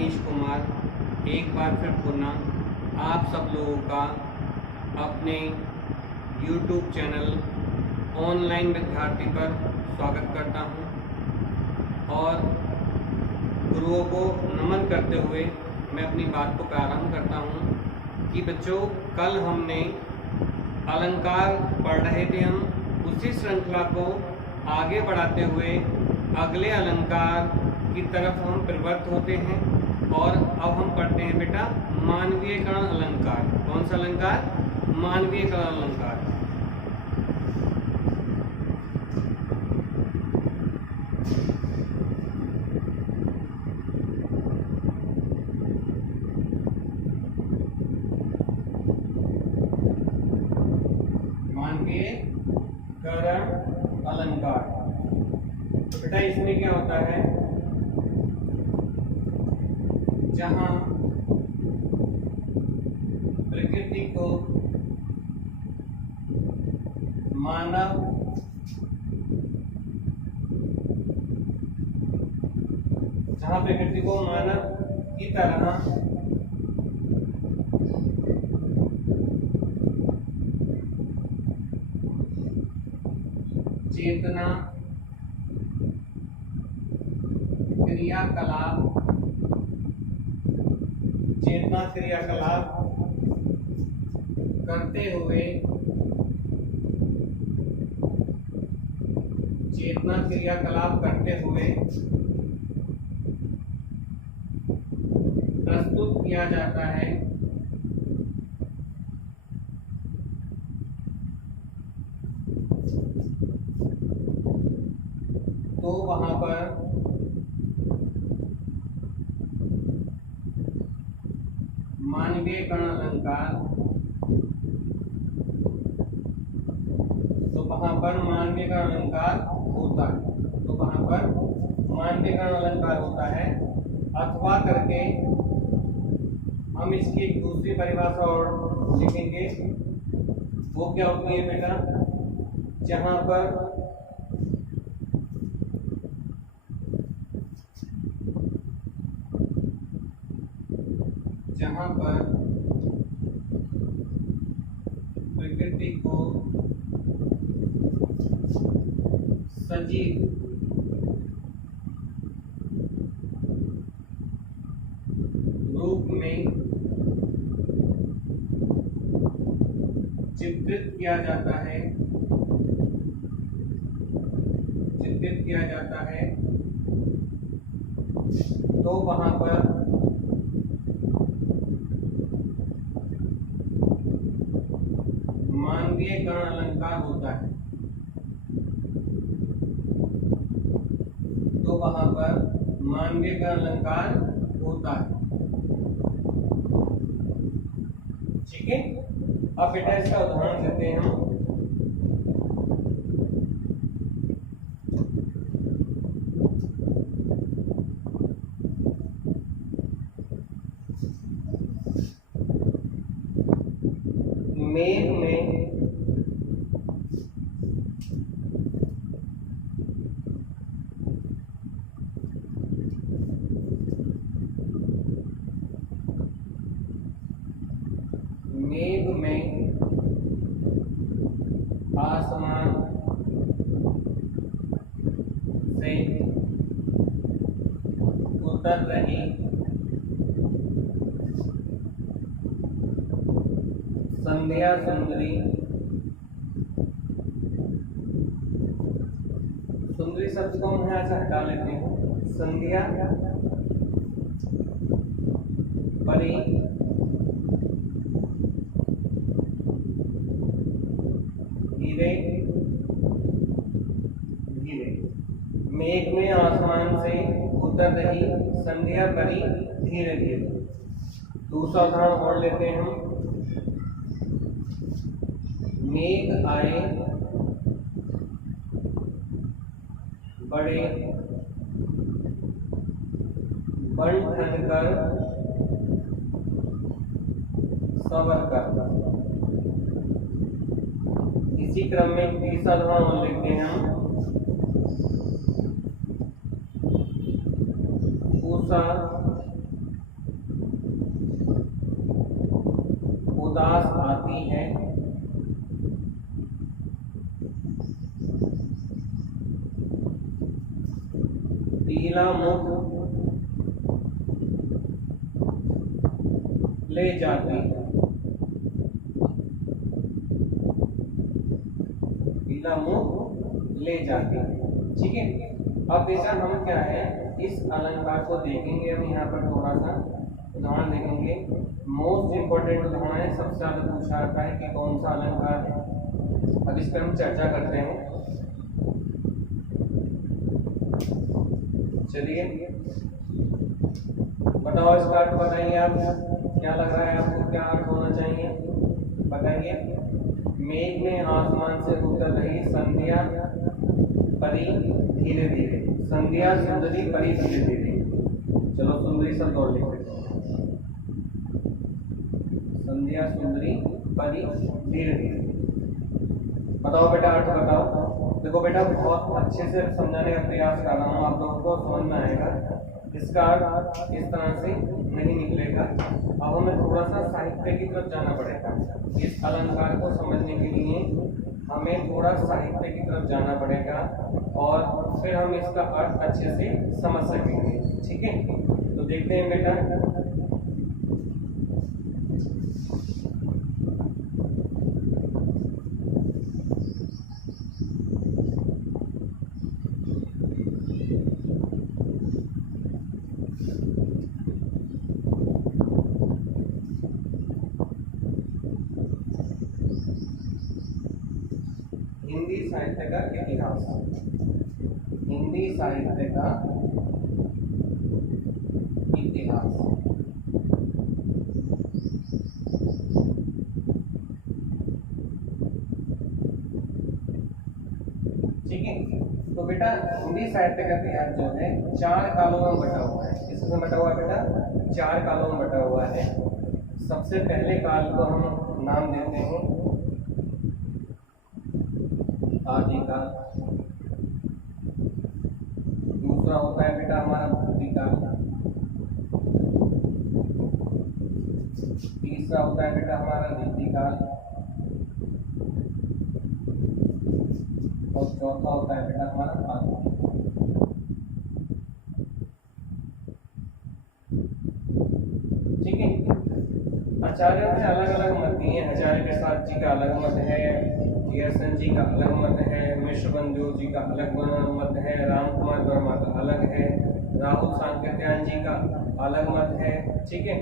मनीष कुमार एक बार फिर पुनः आप सब लोगों का अपने YouTube चैनल ऑनलाइन विद्यार्थी पर स्वागत करता हूं और गुरुओं को नमन करते हुए मैं अपनी बात को प्रारंभ करता हूं कि बच्चों, कल हमने अलंकार पढ़ रहे थे। हम उसी श्रृंखला को आगे बढ़ाते हुए अगले अलंकार की तरफ हम प्रवृत्त होते हैं और अब हम पढ़ते हैं बेटा मानवीयकरण अलंकार। कौन सा अलंकार? मानवीयकरण अलंकार। मानवीयकरण अलंकार। तो बेटा इसमें क्या होता है, जहां प्रकृति को मानव की तरह चेतना क्रियाकलाप करते हुए प्रस्तुत किया जाता है, तो वहां पर मानवीयकरण अलंकार होता है। अथवा करके हम इसकी एक दूसरी परिभाषा और लिखेंगे। वो क्या होती है बेटा, जहां पर प्रकृति को सजीव रूप में चित्रित किया जाता है, तो वहां पर मानवीयकरण अलंकार होता है। ठीक है, अब बेटा इसका उदाहरण देते हैं हम। मेघ में आसमान से उतर रही संध्या सुंदरी शब्द को हम यहाँ से हटा लेते हैं। संध्या परी धीरे धीरे। मेघ में आसमान से उतर रही संध्या परी धीरे धीरे। दूसरा उदाहरण और लेते हैं हम। मेघ आए बड़े बन ठन कर सबर कर। इसी क्रम में तीसरा उदाहरण लिखते हैं हम। पूसा लीला मुख ले जाती, लीला मुख ले जाती। ठीक है, अब बेटा हम क्या है इस अलंकार को देखेंगे। हम यहाँ पर थोड़ा सा उदाहरण देखेंगे। मोस्ट इंपोर्टेंट उदाहरण है, सबसे ज्यादा पूछा जाता है कि कौन सा अलंकार है। अब इस पर हम चर्चा करते हैं। चलिए बताओ, इसका अर्थ बताइए आप, क्या लग रहा है आपको, क्या अर्थ होना चाहिए बताइए। मेघ में आसमान से उतर रही संध्या परी धीरे धीरे, संध्या सुंदरी परी धीरे धीरे। चलो सुंदरी सब और लिख देते हैं, संध्या सुंदरी परी धीरे धीरे। बताओ बेटा अर्थ बताओ। देखो बेटा बहुत अच्छे से समझाने का प्रयास कर रहा हूँ, आप लोगों को समझ में आएगा। इसका अर्थ इस तरह से नहीं निकलेगा। अब हमें थोड़ा सा साहित्य की तरफ जाना पड़ेगा। इस अलंकार को समझने के लिए हमें थोड़ा साहित्य की तरफ जाना पड़ेगा और फिर हम इसका अर्थ अच्छे से समझ सकेंगे। ठीक है, तो देखते हैं बेटा। हिंदी साहित्य का इतिहास, हिंदी साहित्य का इतिहास। ठीक है, तो बेटा हिंदी साहित्य का इतिहास जो है 4 कालों में बटा हुआ है। किसमें बटा हुआ है बेटा? 4 कालों में बटा हुआ है। सबसे पहले काल को हम नाम देते हैं आदिकाल। दूसरा होता है बेटा हमारा भक्तिकाल। तीसरा होता है बेटा हमारा रीतिकाल और चौथा होता है बेटा हमारा आधुनिक। ठीक है, आचार्यों ने अलग अलग मत दिए। आचार्य प्रसाद जी का अलग मत है, गियरसन जी का अलग मत है, मिश्र बंधु जी का अलग मत है, राम कुमार वर्मा का अलग है, राहुल सांकृत्यायन जी का अलग मत है। ठीक है,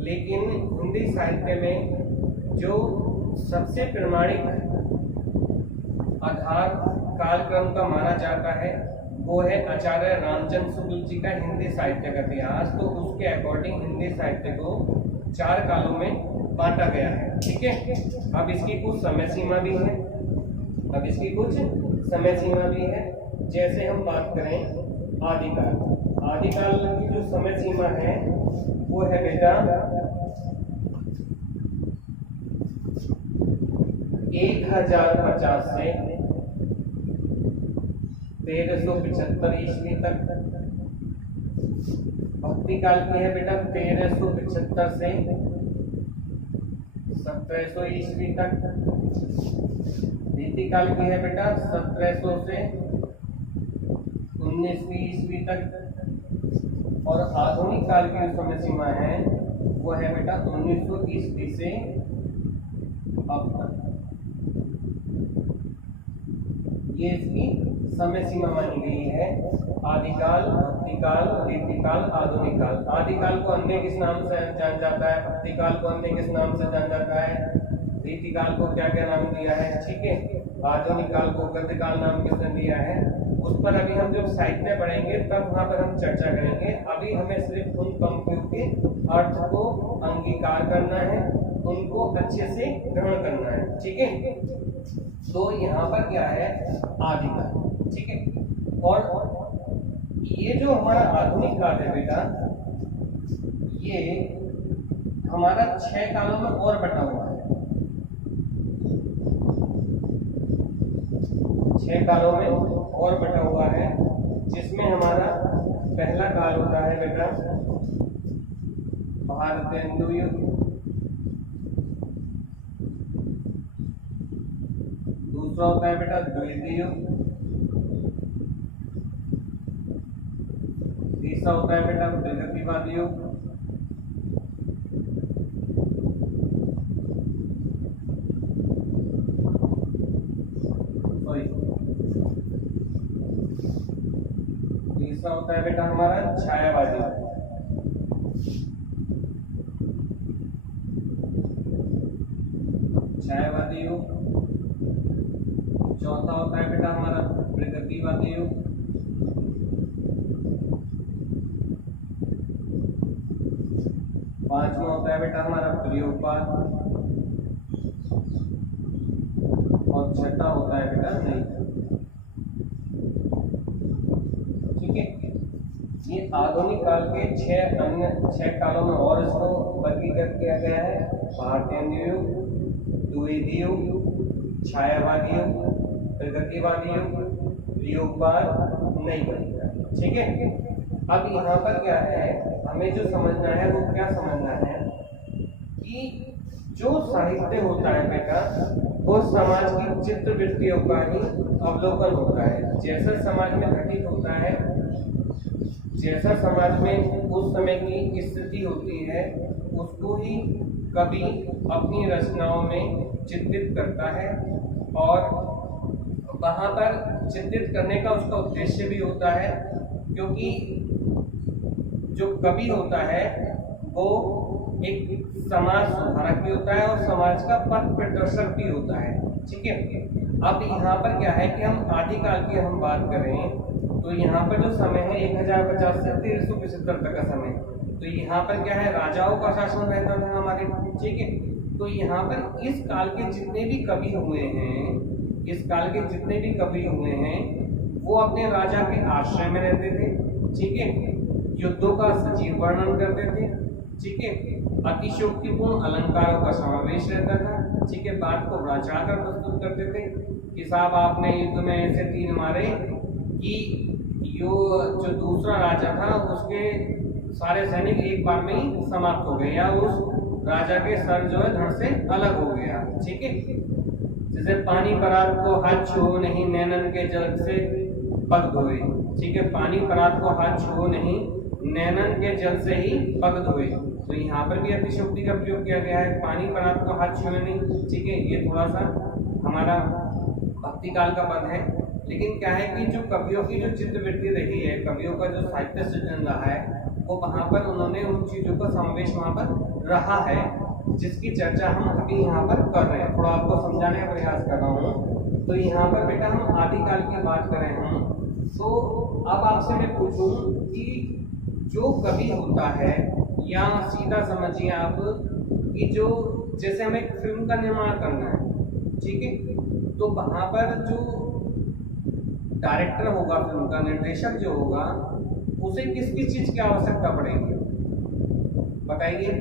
लेकिन हिंदी साहित्य में जो सबसे प्रमाणिक आधार कालक्रम का माना जाता है वो है आचार्य रामचंद्र शुक्ल जी का हिंदी साहित्य का इतिहास। तो उसके अकॉर्डिंग हिंदी साहित्य को 4 कालों में बांटा गया है। ठीक है, अब इसकी कुछ समय सीमा भी है, अब इसकी कुछ समय सीमा भी है। जैसे हम बात करें आदिकाल, आदिकाल की जो समय सीमा है वो है बेटा 1050 से 1375 ईस्वी तक। भक्ति काल की है बेटा 1375 से 1700 ईस्वी तक। रीति काल की है बेटा 1700 से 19वीं ईस्वी तक। और आधुनिक काल की जो समय सीमा है वो है बेटा 1900 ईस्वी से अब तक। ये इसकी समय सीमा मानी गई है। आदिकाल, भक्तिकाल, रीतिकाल, आधुनिक काल। आदिकाल को अन्य किस नाम से जाना जाता है, भक्तिकाल को अन्य किस नाम से जाना जाता है, रीतिकाल को क्या क्या नाम दिया है। ठीक है, आधुनिक काल को गद्यकाल नाम किसने दिया है, उस पर अभी हम जब साहित्य पढ़ेंगे तब वहां पर हम चर्चा करेंगे। अभी हमें सिर्फ उन पंक्तियों के अर्थ को अंगीकार करना है, उनको अच्छे से ग्रहण करना है। ठीक है, तो यहाँ पर क्या है आदिकाल। ठीक है, और ये जो हमारा आधुनिक काल है बेटा, ये हमारा 6 कालों में और बटा हुआ है। 6 कालों में और बटा हुआ है, जिसमें हमारा पहला काल होता है बेटा भारतेंदु युग। दूसरा होता है बेटा द्वितीय युग। तीसरा होता है बेटा प्रगतिवादी युग। तीसरा होता है बेटा हमारा छायावादी युग। छायावादी युग। चौथा होता है बेटा हमारा प्रगतिवादी युग। पांचवा होता है बेटा हमारा प्रयोगवाद। और छठा होता है बेटा नई। ठीक है, ये आधुनिक काल के छह कालों में और इसको वर्गीकृत किया गया है। भारतीय युग, द्विवेदी युग, छायावादी युग, प्रगतिवादी युग, प्रयोगवाद, नई पत्रिका। ठीक है, अब यहाँ पर क्या है, हमें जो समझना है वो क्या समझना है कि जो साहित्य होता है बेटा वो समाज की चित्त वृत्तियों का ही अवलोकन होता है। जैसा समाज में घटित होता है, जैसा समाज में उस समय की स्थिति होती है, उसको ही कवि अपनी रचनाओं में चित्रित करता है। और वहां पर चित्रित करने का उसका उद्देश्य भी होता है, क्योंकि जो कवि होता है वो एक समाज सुधारक भी होता है और समाज का पथ प्रदर्शक भी होता है। ठीक है, अब यहाँ पर क्या है कि हम आदिकाल की हम बात करें तो यहाँ पर जो समय है 1050 से 1375 तक का समय, तो यहाँ पर क्या है, राजाओं का शासन रहता था हमारे। ठीक है, तो यहाँ पर इस काल के जितने भी कवि हुए हैं, इस काल के जितने भी कवि हुए हैं वो अपने राजा के आश्रय में रहते थे। ठीक है, युद्धों का सजीव वर्णन करते थे। ठीक है, अतिशयोक्तिपूर्ण अलंकारों का समावेश रहता था। ठीक है, बात को रचाकर प्रस्तुत करते थे कि साहब आपने युद्ध में ऐसे तीर मारे कि जो दूसरा राजा था उसके सारे सैनिक एक बार में ही समाप्त हो गए, या उस राजा के सर जो है धड़ से अलग हो गया। ठीक है, जैसे पानी परात को हाथ छुओ नहीं, नैनन के जल से पग धोए। ठीक है, पानी परात को हाथ छुओ नहीं, नैनन के जल से ही पग धोए। तो यहाँ पर भी अतिशयोक्ति का प्रयोग किया गया है, पानी परात को हाथ छुए नहीं। ठीक है, ये थोड़ा सा हमारा भक्ति काल का पद है, लेकिन क्या है कि जो कवियों की जो चित्तवृत्ति रही है, कवियों का जो साहित्य सृजन रहा है, वो वहाँ पर उन्होंने उन चीजों का समावेश वहाँ पर रहा है, जिसकी चर्चा हम अभी यहाँ पर कर रहे हैं। थोड़ा आपको समझाने का प्रयास कर रहा हूँ। तो यहाँ पर बेटा हम आदिकाल की बात कर रहे हैं, तो अब आपसे मैं पूछूं कि जो कवि होता है, या सीधा समझिए आप कि जो जैसे हमें एक फिल्म का निर्माण करना है, ठीक है, तो वहां पर जो डायरेक्टर होगा, फिल्म का निर्देशक जो होगा, उसे किस किस चीज की आवश्यकता पड़ेगी बताइए।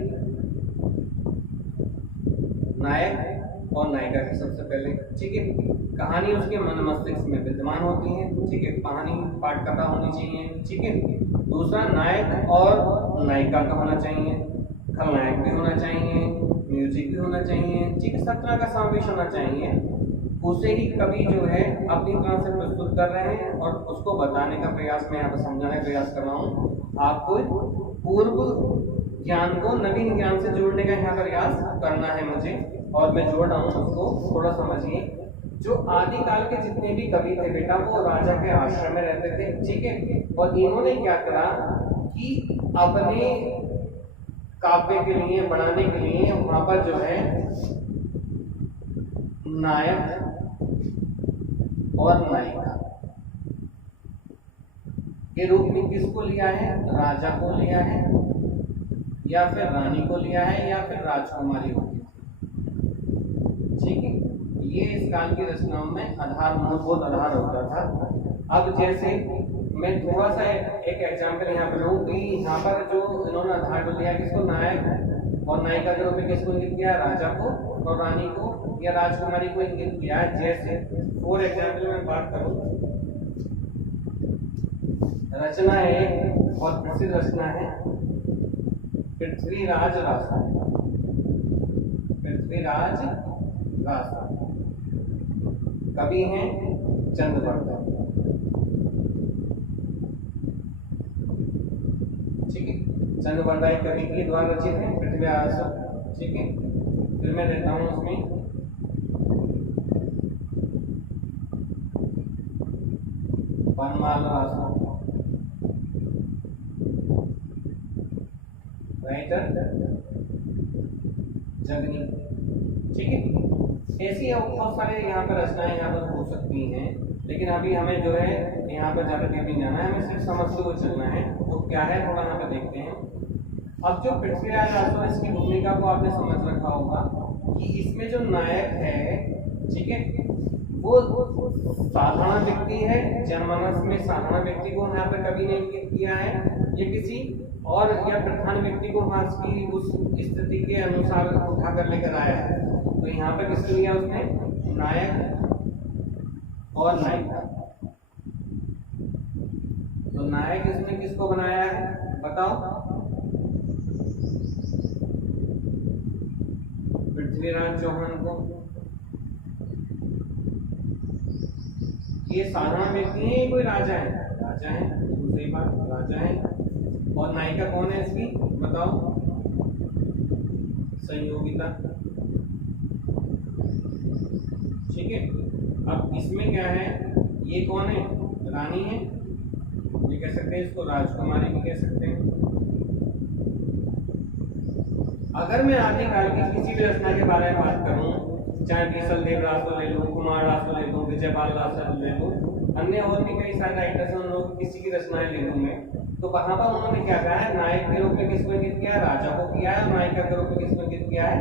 नायक और नायिका की सबसे पहले। ठीक है, कहानी उसके मन मस्तिष्क में विद्यमान होती है। ठीक है, कहानी पाठकथा होनी चाहिए। ठीक है, दूसरा नायक और नायिका का होना चाहिए, खलनायक भी होना चाहिए, म्यूजिक भी होना चाहिए। ठीक है, सब तरह का समावेश होना चाहिए। उसे ही कवि जो है अपनी तरह से प्रस्तुत कर रहे हैं और उसको बताने का प्रयास, मैं यहाँ पर समझाने का प्रयास कर रहा हूँ। आपको पूर्व ज्ञान को नवीन ज्ञान से जोड़ने का यहाँ प्रयास करना है मुझे, और मैं जोड़ रहा हूँ उसको, थोड़ा समझिए। जो आदिकाल के जितने भी कवि थे बेटा, वो राजा के आश्रम में रहते थे। ठीक है, और इन्होंने क्या करा कि अपने काव्य के लिए, बनाने के लिए वहां पर जो है नायक और नायिका के रूप में किसको लिया है, राजा को लिया है, या फिर रानी को लिया है, या फिर राजकुमारी को लिया है। ठीक है, ये इस काल की रचनाओं में आधार, मूलभूत आधार होता था। अब जैसे मैं थोड़ा सा एक एग्जाम्पल यहाँ पर लूँ कि यहाँ पर जो इन्होंने आधार को लिया, किसको, नायक और नायिका के रूप में किसको इंगित किया, राजा को और रानी को या राजकुमारी को इंगित किया है। जैसे फॉर एग्जाम्पल मैं बात करूँ, रचना है बहुत प्रसिद्ध रचना है पृथ्वीराज रासा। पृथ्वीराज रासा कवि हैं चंद्रवर्धन। ठीक है। चंद्र वरदाई कवि के द्वारा रचित है पृथ्वी आसो, ठीक है। फिर मैं देता हूँ उसमें वनमाला आसो, राइटर जगनी, ठीक है। ऐसी बहुत सारे यहाँ पर रचनाएं यहाँ पर हो सकती हैं, लेकिन अभी हमें जो है यहाँ पर ज्यादा डीप नहीं जाना है, हमें सिर्फ समझते हुए चलना है। तो क्या है थोड़ा यहाँ पर देखते हैं। अब जो पृथ्वीराज आसो इसकी भूमिका को आपने समझ रखा होगा कि इसमें जो नायक है, ठीक है, वो साधारण व्यक्ति है। जनमानस में साधारण व्यक्ति को यहाँ पर कभी नहीं इंगित किया है, ये किसी और या प्रधान व्यक्ति को हाथ की उस स्थिति के अनुसार उठा कर लेकर आया है। तो यहाँ पर किसको लिया उसने, नायक और नायिका। तो नायक इसने किसको बनाया है बताओ, पृथ्वीराज चौहान को। ये साधारण व्यक्ति है, कोई राजा है, राजा है, दूसरी बात राजा है। और नायिका कौन है इसकी बताओ, संयोगिता, ठीक है। अब इसमें क्या है, ये कौन है, रानी है, ये कह सकते हैं इसको राजकुमारी भी कह सकते हैं। अगर मैं आदिकाल की किसी भी रचना के बारे में बात करूं, चाहे बीसल देव रासो ले लूं, कुमार रासो ले लूं, विजयपाल रासो ले लूं, अन्य और भी कई सारे राइटर्स उन लोग किसी की रचनाएं ले लूं मैं, तो वहां पर उन्होंने क्या कहा है, नायक के रूप में किसको इंगित किया है, राजा को किया है, और नायिका के रूप में किसको इंगित किया है,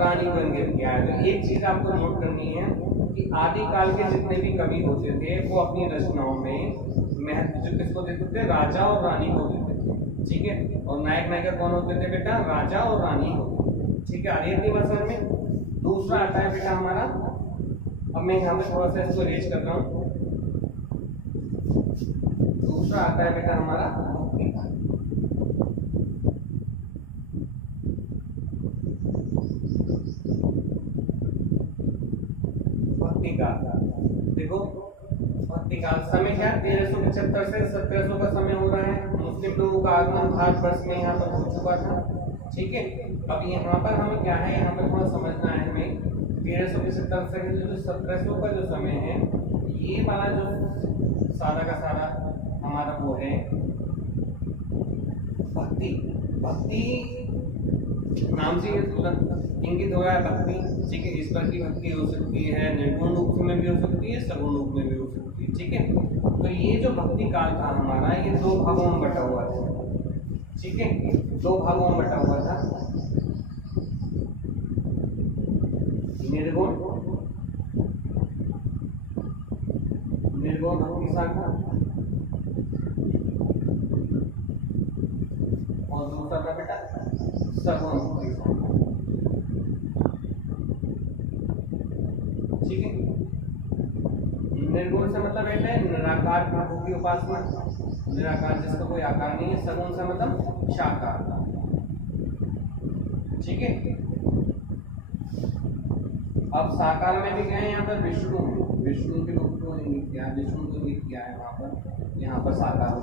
रानी को इंगित किया है। तो एक चीज आपको नोट करनी है कि आदिकाल के जितने भी कवि होते थे वो अपनी रचनाओं में महत्व जो किसको देते थे, राजा और रानी को देते थे, ठीक है। और नायक नायिका कौन होते थे बेटा, राजा और रानी होते, ठीक है। आगे अपनी भाषा में दूसरा आता है बेटा हमारा, अब मैं यहाँ पे थोड़ा सा इसको रेज करता हूँ। दूसरा आता है बेटा हमारा भक्ति काल। भक्ति काल देखो, भक्ति काल समय क्या 1375 से 1700 का समय हो रहा है। मुस्लिम लोगों का आगमन भारतवर्ष में यहाँ पर हो चुका था, ठीक है। अब यहाँ पर हमें क्या है, यहाँ पर थोड़ा समझना है हमें 1375 से जो 1700 का जो समय है, ये वाला जो सारा का सारा हमारा वो है भक्ति। भक्ति नाम से इंगित हो रहा है भक्ति, ठीक है। ईश्वर की भक्ति हो सकती है, निर्गुण रूप में भी हो सकती है, सगुण रूप में भी हो सकती है, ठीक है। तो ये जो भक्ति काल था हमारा, ये दो भागों में बटा हुआ था, ठीक है। दो भागों में बटा हुआ था, निर्गुण निर्गुण भक्ति शाखा और दूसरा था बेटा सगुण भक्ति शाखा, ठीक है। निर्गुण से मतलब बेटा निराकार प्रभु की उपासना, निराकार जिसका कोई आकार नहीं है। सगुण से मतलब साकार, ठीक है। अब साकार में भी गए यहाँ पर विष्णु, विष्णु के रूप को इंगित किया, विष्णु को इंगित किया है वहां पर, यहाँ पर साकार,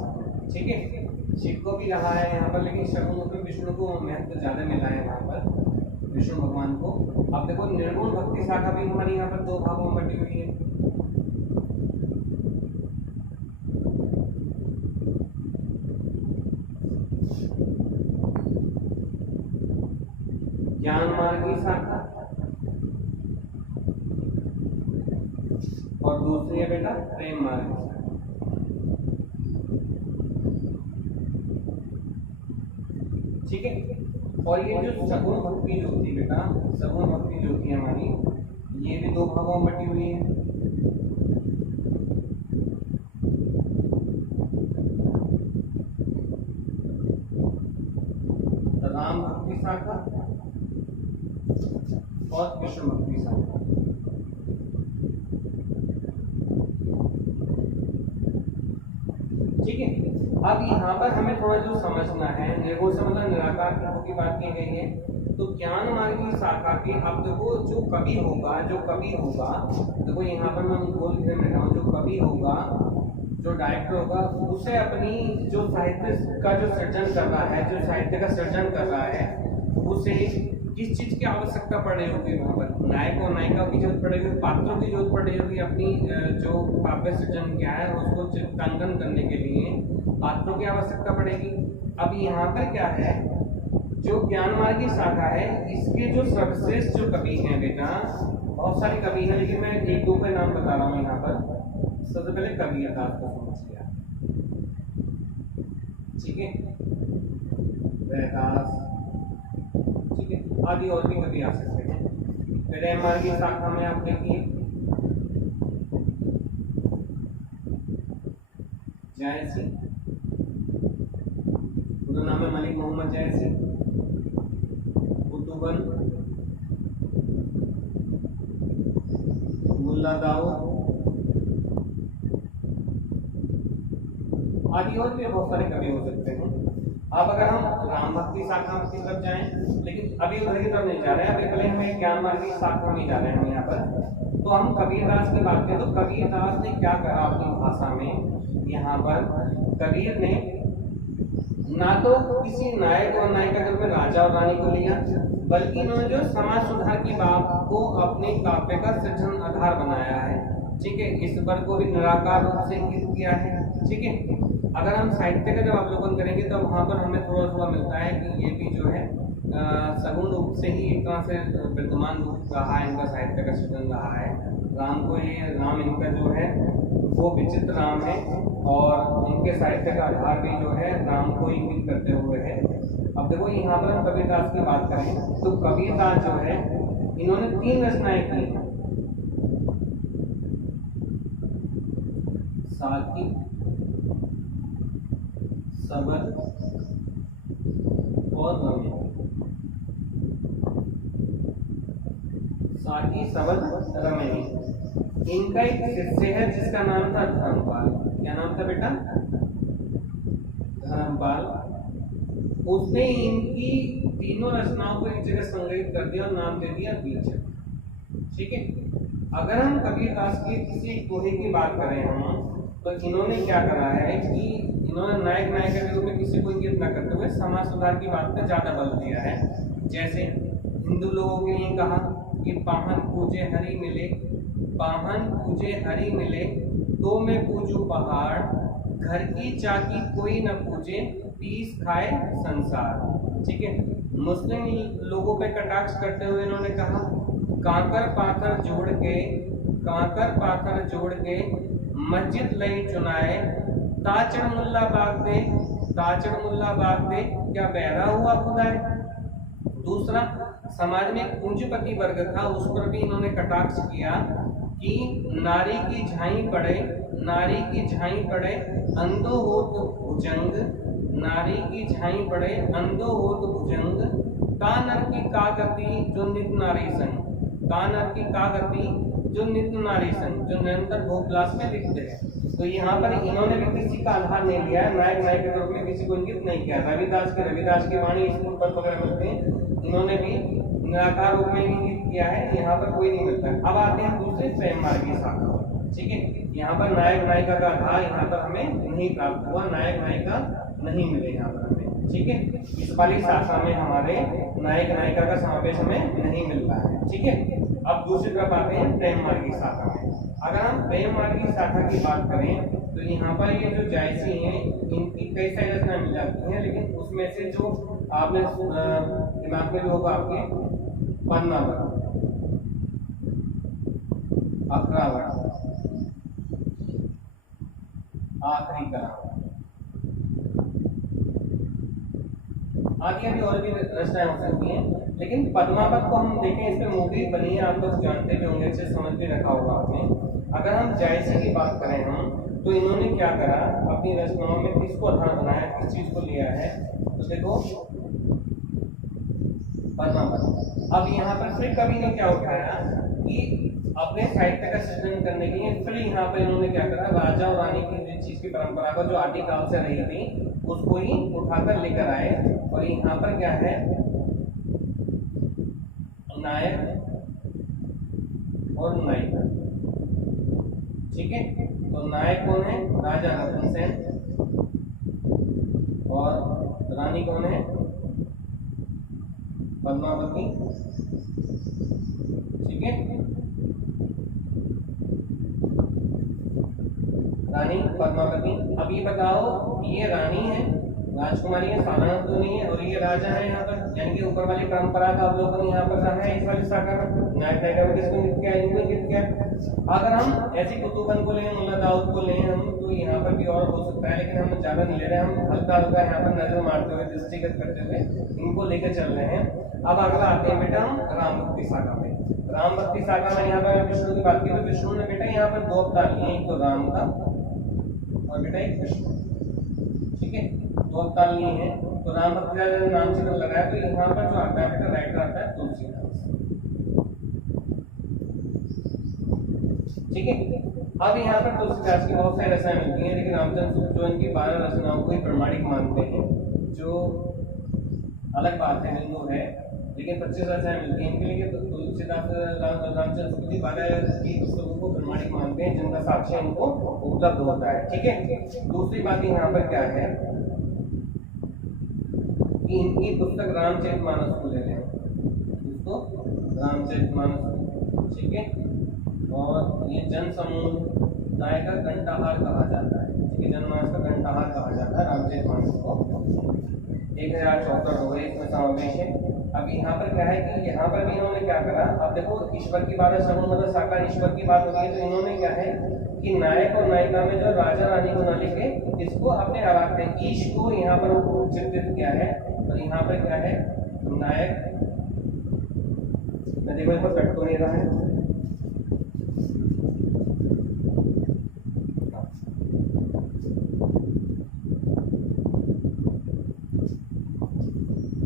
ठीक है। शिव को भी रहा है यहाँ पर, लेकिन सगुण में विष्णु को महत्व ज्यादा मिला है वहां पर, विष्णु भगवान को। अब देखो निर्गुण भक्ति शाखा भी हमारी यहाँ पर दो भागों में बटी हुई है। ज्ञान मार्ग की शाखा और दूसरी है बेटा प्रेम मार्ग, ठीक है। और ये जो सगुण भक्ति जो थी बेटा, सगुण भक्ति जो थी हमारी, ये भी दो भागों में बटी हुई है। राम भक्ति शाखा और कृष्ण भक्ति शाखा, ठीक है। अब यहाँ पर हमें थोड़ा जो समझना है, निर्गुण से मतलब निराकार प्रभु की बात की गई है। तो ज्ञान मार्ग की शाखा के अब देखो जो कवि होगा, जो कवि होगा, देखो यहाँ पर मैं बोल के बैठा हूँ, जो कवि होगा, जो डायरेक्टर होगा उसे अपनी जो साहित्य का जो सृजन कर रहा है, जो साहित्य का सृजन कर रहा है, उसे किस चीज की आवश्यकता पड़ रही होगी, वहां पर नायक और नायिका की जरूरत पड़ेगी, पात्रों की जरूरत पड़ रही होगी, अपनी जो काव्य सृजन किया है उसको चित्रांकन करने के लिए पात्रों की आवश्यकता पड़ेगी। अब यहाँ पर क्या है, जो ज्ञान मार्ग की शाखा है इसके जो सर्वश्रेष्ठ जो कवि हैं बेटा, बहुत सारे कवि हैं लेकिन मैं एक दो का नाम बता रहा हूँ यहाँ पर। सबसे पहले कवियदास को समझ लिया, ठीक है, रैदास, ठीक है, आदि और भी कवि आ सकते हैं। प्रेम मार्ग की शाखा में आप देखिए जायसी, पूरा नाम है मलिक मोहम्मद जायसी, कुतुबन, मुल्ला दाऊद आदि और भी बहुत सारे कवि हो सकते हैं। अब अगर हम राम भक्ति शाखा की तरफ जाएं, लेकिन अभी उधर की तरफ नहीं जा रहे हैं, अभी पहले हमें ज्ञान मार्ग की शाखा में जा रहे हैं हम यहाँ पर। तो हम कबीरदास की बात करें तो कबीरदास ने क्या कहा अपनी भाषा में, यहाँ पर कबीर ने ना तो किसी नायक और नायिका के रूप में राजा और रानी को लिया, बल्कि इन्होंने जो समाज सुधार की बात को अपने काव्य का सृजन आधार बनाया है, ठीक है। इस पर को भी निराकार रूप से इंगित किया है, ठीक है। अगर हम साहित्य का जब अवलोकन करेंगे तो वहां पर हमें थोड़ा थोड़ा मिलता है कि ये भी जो है सगुण रूप से ही एक तरह से विद्यमान रूप रहा है, इनका साहित्य का सृजन रहा है। राम को ये राम इनका जो है वो विचित्र राम है और उनके साहित्य का आधार भी जो है राम को इंगित करते हुए है। अब देखो यहाँ पर हम कबीरदास की बात करें तो कबीरदास जो है इन्होंने 3 रचनाएं की, साकी, सबद और रमेश। साकी, सबद, रमेश, इनका एक शिष्य है जिसका नाम था धर्मपाल। क्या नाम था बेटा? धर्मपाल। उसने इनकी तीनों रचनाओं को एक जगह संग्रहित कर दिया और नाम दे दिया बीजक, ठीक है। अगर हम कबीरदास के किसी दोहे की बात करें हम, तो इन्होंने क्या करा है कि इन्होंने नायक नायिका के रूप में किसी को इंगित न करते हुए समाज सुधार की बात पर ज्यादा बल दिया है। जैसे हिंदू लोगों के लिए कहा कि पाहन पूजे हरि मिले, पाहन पूजे हरि मिले तो मैं पूजू पहाड़, घर की चाकी कोई न पूजे, पीस खाए संसार, ठीक है। मुस्लिम लोगों पे कटाक्ष करते हुए इन्होंने कहा कांकर पाथर जोड़ के, कांकर पाथर जोड़ के मस्जिद लई चुनाए, ताचड़ मुल्ला बाग दे, ताचड़ मुल्ला बाग दे, क्या बहरा हुआ खुदाए। दूसरा, समाज में एक पूंजीपति वर्ग था, उस पर भी इन्होंने कटाक्ष किया कि नारी की झाई पड़े, नारी की झाई पड़े अंधो होत भुजंग, नारी की झाई पड़े अंधो होत भुजंग, कानर की कागति जो नित नारी संग, कानर की कागति जो नित्य नारी संग, जो निरंतर भोगलास में लिखते हैं। तो यहाँ पर इन्होंने भी किसी का आधार नहीं लिया है, नायक नायक के रूप में किसी को इंगित नहीं किया। रविदास की वाणी स्कूल पर वगैरह मिलते हैं, इन्होंने भी निराकार रूप में इंगित किया है, यहाँ पर कोई नहीं मिलता है। अब आते हैं दूसरे प्रेम मार्ग की शाखा, ठीक है। यहाँ पर नायक नायिका का आधार यहाँ पर हमें नहीं प्राप्त हुआ, नायक नायिका नहीं मिले यहाँ पर हमें, ठीक है। इस वाली शाखा में हमारे नायक नायिका का समावेश हमें नहीं मिल रहा है, ठीक है। अब दूसरी तरफ आते हैं प्रेम मार्ग की शाखा में। अगर हम प्रेम मार्ग की शाखा की बात करें तो यहाँ पर ये जो जायसी हैं इनकी कई सारी रचनाएं मिल जाती हैं, लेकिन उसमें से जो आपने दिमाग में जो होगा आपके पन्नावत, अखरावत, आखिरी करावत आदि और भी रचनाएं हो सकती हैं। लेकिन पद्मावत को हम देखें, इस पे मूवी बनी है, आप लोग जानते भी होंगे, इसे समझ भी रखा होगा आपने। अगर हम जायसी की बात करें हम, तो इन्होंने क्या करा अपनी रचनाओं में, किसको आधार बनाया, किस चीज को लिया है, तो देखो पद्मावत। अब यहाँ पर फिर कवि ने क्या उठाया कि अपने साहित्य का सृजन करने के लिए फिर यहाँ पर इन्होंने क्या करा, राजा और रानी की जिस चीज की परंपरा को जो आदिकाल से रही थी उसको ही उठाकर लेकर आए। और यहाँ पर क्या है, नायक और नायिका, ठीक है। तो नायक कौन है? राजा रतन सेन। और रानी कौन है? पद्मावती। ठीक है, रानी पद्मावती। अब ये बताओ ये रानी है, राजकुमारी है, साधारण तो नहीं है, और ये राजा है यहाँ पर, यानी कि ऊपर वाली परंपरा का अवलोकन यहाँ पर रहा है इस वाली शाखा में। नायक नायिका में किसको इंगित किया? इनको इंगित किया। अगर हम ऐसी कुतुबन को लें, मुल्ला दाऊद को लें हम, तो यहाँ पर भी और हो सकता है, लेकिन हम ज्यादा नहीं ले रहे, हम हल्का हल्का यहाँ पर नजर मारते हुए, दृष्टिगत करते हुए इनको लेकर चल रहे हैं। अब अगला आते हैं बेटा हम राम भक्ति शाखा में। राम भक्ति शाखा में यहाँ पर विष्णु की बात की तो विष्णु ने बेटा यहाँ पर दो अवतार लिए, एक तो राम का और बेटा एक विष्णु। ठीक है, दो अवतार लिए हैं। तो राम भक्ति नाम से लगाया, तो यहाँ पर जो आता है बेटा राइटर आता है तुलसीदास। ठीक है, अब यहाँ पर तुलसीदास की बहुत सारी रचनाएं मिलती हैं, लेकिन रामचंद्र जो इनकी 12 रचनाओं को ही प्रमाणिक मानते हैं, जो अलग बात है, बिंदु है, लेकिन 25 रचनाएं मिलती हैं इनके लिए। तो तुलसीदास रामचंद्र की 12 की पुस्तकों को प्रमाणिक मानते हैं, जिनका साक्ष्य इनको उपलब्ध होता है। ठीक है, दूसरी बात यहाँ पर क्या है कि इनकी पुस्तक रामचरितमानस को ले लें, इसको रामचरितमानस। ठीक है, और ये जन समुदाय का घंटाहार कहा जाता है। ठीक है, जनमानस का घंटाहार कहा जाता है रामचरितमानस को। 1074 हो गए, इसमें समावेश है। अब यहाँ पर क्या है कि यहाँ पर भी इन्होंने क्या करा, अब देखो ईश्वर की बात है, समूह मतलब साकार ईश्वर की बात होती है, तो इन्होंने क्या है कि नायक और नायिका में जो राजा रानी को न लिखे, इसको अपने आवाज में ईश को यहाँ पर चित्रित किया है। और यहाँ पर क्या है नायक, देखो इसको कट को नहीं रहा है,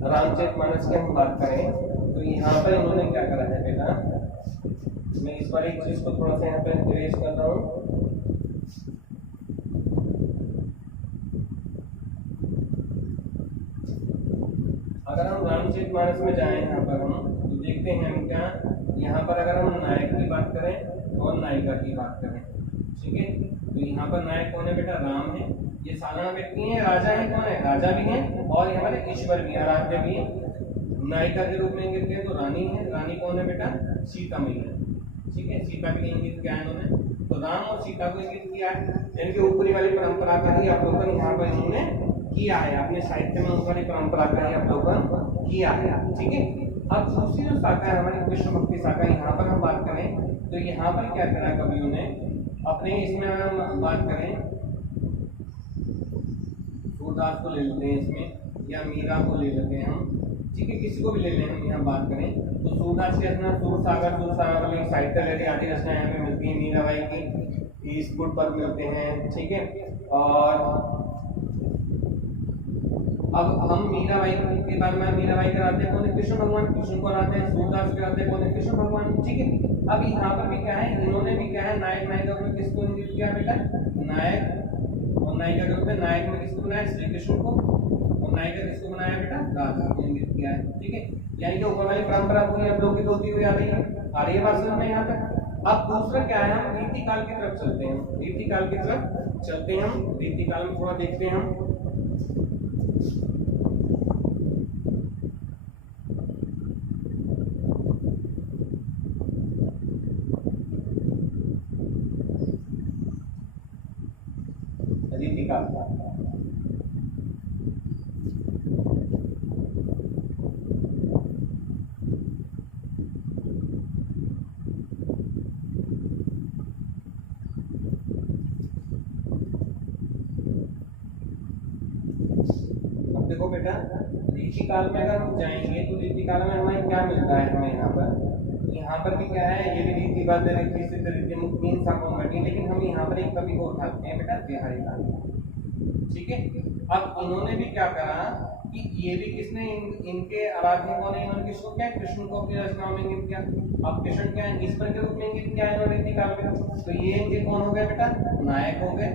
रामचरितमानस की हम बात करें तो यहाँ पर इन्होंने क्या करा है बेटा, मैं इस बार एक चीज को थोड़ा सा यहाँ पे इरेज करता हूँ। अगर हम रामचरितमानस में जाएं यहाँ पर हम तो देखते हैं हम क्या, यहाँ पर अगर हम नायक की बात करें और नायिका की बात करें, ठीक है, तो यहाँ पर नायक कौन है बेटा? राम है। ये साधारण व्यक्ति है, राजा है, कौन है? राजा भी है, और यहाँ पर ईश्वर भी, आराध्य भी है। नायिका के रूप में इंगित किया तो रानी है। रानी कौन है बेटा? सीता मैया। ठीक है, सीता के लिए इंगित किया है इन्होंने, तो राम और सीता को इंगित किया है। यानी कि ऊपरी वाली परंपरा का ही अवलोकन यहाँ पर इन्होंने किया है, अपने साहित्य में ऊपरी परंपरा का ही अवलोकन किया है। ठीक है, अब दूसरी जो शाखा है हमारी विष्णु भक्ति शाखा, यहाँ पर हम बात करें तो यहाँ पर क्या करा कवियों ने अपने, इसमें हम बात करें सूरदास को ले लेते हैं इसमें, या मीरा को ले लेते हैं हम। ठीक है, किसी को भी ले लें हम यहाँ बात करें तो सूरदास की रचना सूर सागर वाली साहित्य लहरी आदि रचनाएं हमें मिलती हैं। मीराबाई की इस गुट पर मिलते हैं। ठीक है, और अब हम मीराबाई के बारे में, मीराबाई कराते हैं कौन है? कृष्ण भगवान, कृष्ण को कराते हैं। सूरदास कराते हैं कौन है? कृष्ण भगवान। ठीक है, अब यहाँ पर भी क्या है, इन्होंने भी क्या है नायक नायिका में किसको इंगित किया बेटा? नायक और नायिका के रूप में नायक में किसको बनाया? श्री कृष्ण को, और नायिका किसको बनाया बेटा? राधा को इंगित किया है। ठीक है, यानी कि ऊपर वाली परंपरा पूरी अवलोकित होती हुई आ रही है बात समझ में यहाँ तक। अब दूसरा क्या है, हम रीति काल की तरफ चलते हैं। रीति काल की तरफ चलते हैं हम, रीति काल में थोड़ा देखते हैं हम। रीति काल देखो बेटा, रीति काल में अगर हम जाएंगे तो रीति काल में हमें क्या मिलता है? हमें यहाँ पर भी क्या है, ये भी रीति बात रीति सिद्ध रीति मुक्त तीन शाखाओं में, लेकिन हम यहाँ पर एक कवि को उठाते हैं बेटा, बिहारी लाल। ठीक है, अब इन्होंने भी क्या करा कि ये भी किसने इनके आराध्य कौन है? इन्होंने किसको क्या? कृष्ण को अपनी रचनाओं में इंगित किया। अब कृष्ण क्या है? ईश्वर के रूप में इंगित किया है इन्होंने रीति काल में, तो ये इनके कौन हो गए बेटा? नायक हो गए।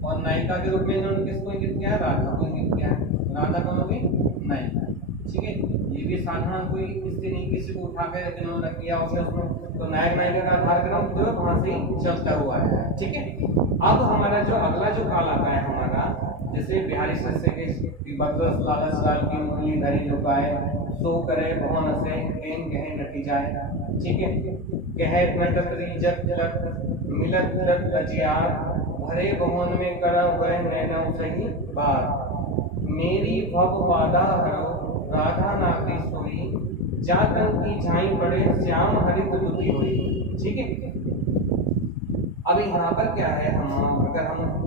और नायिका के रूप में इन्होंने किसको इंगित किया? राधा को इंगित किया। राधा कौन होगी? नायिका। ठीक है, ये भी साधारण कोई इससे नहीं किसी को उठा कर इन्होंने रख दिया उसने उसमें, तो नायक नायिका का आधार क्रम जो वहां से चलता हुआ है। ठीक है, अब हमारा जो अगला जो काल आता है हमारा, जैसे बिहारी सस्य के बदरस लालच लाल की मुरली धरी झुकाए, सो करे भवन से गेन गहे नटी जाए। ठीक है, कहे नटत जग जलत मिलत लत लजियार, भरे भवन में करा हुए नैना सही बार, मेरी भव बाधा हरो राधा नाती सोई, जातन की झाई पड़े श्याम हरित दुखी हुई। ठीक है, अब यहाँ पर क्या है, हम अगर हम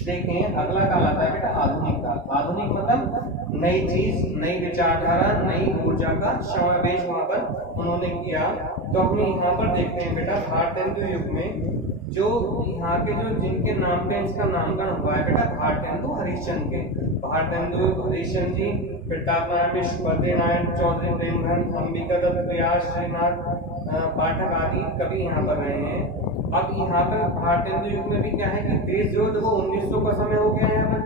देखें अगला काल आता है बेटा आधुनिक काल। आधुनिक मतलब नई चीज, नई विचारधारा, नई ऊर्जा का समावेश वहां पर उन्होंने किया। तो अपने यहाँ पर देखते हैं बेटा भारतेंदु युग में जो यहाँ के जो जिनके नाम पे इसका नामकरण हुआ है बेटा, भारतेंदु हरिश्चंद्र के। भारतेंदु हरिश्चंद्र जी, प्रताप नारायण मिश्र, बद्रीनारायण चौधरी, प्रेमधन, अंबिका दत्त, व्यास, श्रीनाथ पाठक आदि कवि यहाँ पर रहे हैं। अब यहाँ पर भारतेंदु युग में भी क्या है कि देश जो देखो 1900 का समय हो गया है, यहाँ पर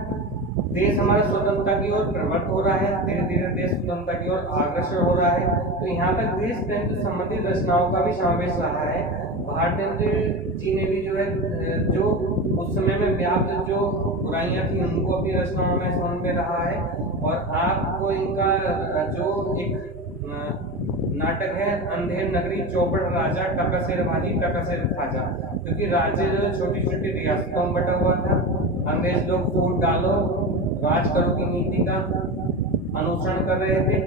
देश हमारा स्वतंत्रता की ओर प्रवृत्त हो रहा है, धीरे धीरे देश स्वतंत्रता की ओर अग्रसर हो रहा है। तो यहाँ पर देश प्रेम से संबंधित रचनाओं का भी समावेश रहा है। भारतेंदु जी ने भी जो है जो उस समय में व्याप्त जो बुराइयां थी उनको अपनी रचनाओं में समझ में रहा है। और आपको इनका जो एक नाटक है अंधेर नगरी, चौपट राजा, टकसेर भाजी टकसेर खाजा, क्योंकि राज्य जो छोटी छोटी रियासतों में बटा हुआ था, अंग्रेज लोग फूट डालो राज करो की नीति का अनुसरण कर रहे थे,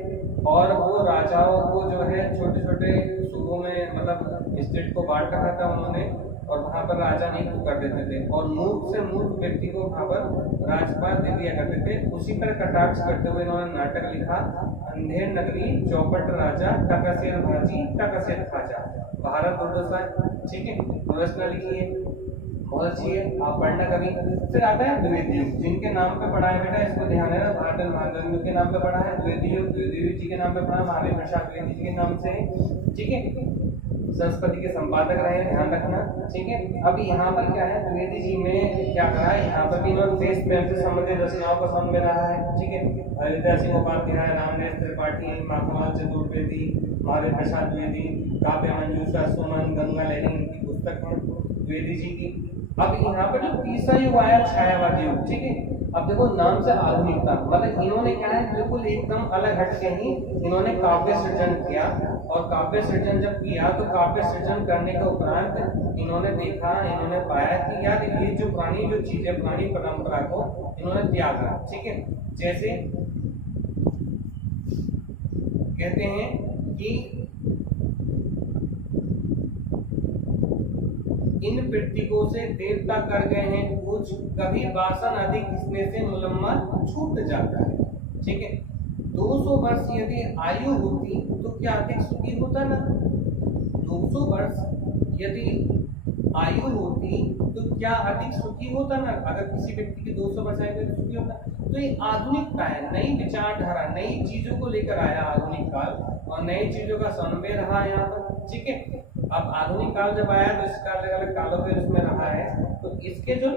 और वो राजाओं को जो है छोटे छोटे सूबों में मतलब स्टेट को बांट रखा था उन्होंने, और वहां पर राजा नियुक्त कर देते थे और मूर्ख से मूर्ख व्यक्ति को वहां पर राजपाट दे दिया करते थे। उसी पर कटाक्ष करते हुए इन्होंने नाटक लिखा अंधेर नगरी, चौपट राजा, टकसेर भाजी टकसेर खाजा, भारत दुर्दशा। ठीक है, रचना लिखी है, बहुत अच्छी है, आप पढ़ना कभी। फिर आता है द्विवेदी युग, जिनके नाम पे पढ़ा है बेटा, इसको ध्यान है ना, भारतेंदु के नाम पे पढ़ा है, द्विवेदी युग द्विवेदी जी के नाम पे पढ़ा, महावीर प्रसाद द्विवेदी जी के नाम से। ठीक है, संस्कृति के संपादक रहे, ध्यान रखना। ठीक है, अब यहाँ पर क्या है, द्विवेदी जी ने क्या कहा है, यहाँ पर भी इन्होंने देश प्रेम से संबंधित रचनाओं को समझ में रहा है। ठीक है, हरिदास सिंह उपाध्याय, रामदेव त्रिपाठी, माखनलाल चतुर्वेदी, महावीर प्रसाद द्विवेदी, काव्य मंजूषा, सुमन, गंगा लहरी इनकी पुस्तक है द्विवेदी जी की। अब यहाँ पर जो तीसरा युग आया छायावादी युग। ठीक है, अब देखो नाम से आधुनिकता, मतलब इन्होंने क्या है बिल्कुल एकदम अलग हट के ही इन्होंने काव्य सृजन किया, और काव्य सृजन जब किया तो काव्य सृजन करने के उपरांत इन्होंने देखा, इन्होंने पाया कि यार ये जो पुरानी जो चीजें, पुरानी परंपरा को इन्होंने त्यागा। ठीक है, जैसे कहते हैं कि इन प्रतीकों से देवता कर गए हैं कुछ, कभी वासन अधिक घिसने से मुलम्मा छूट जाता है। ठीक है, 200 वर्ष यदि आयु होती तो क्या अधिक सुखी होता ना। 200 वर्ष यदि आयु होती तो क्या अधिक सुखी होता ना, अगर किसी व्यक्ति की 200 वर्ष आयु तो सुखी होता। तो ये आधुनिकता है, नई विचारधारा, नई चीजों को लेकर आया आधुनिक काल, और नई चीजों का समन्वय रहा यहाँ पर। ठीक है, अब आधुनिक काल जब आया तो इसका अलग अलग कालों पे उसमें रहा है। तो इसके जो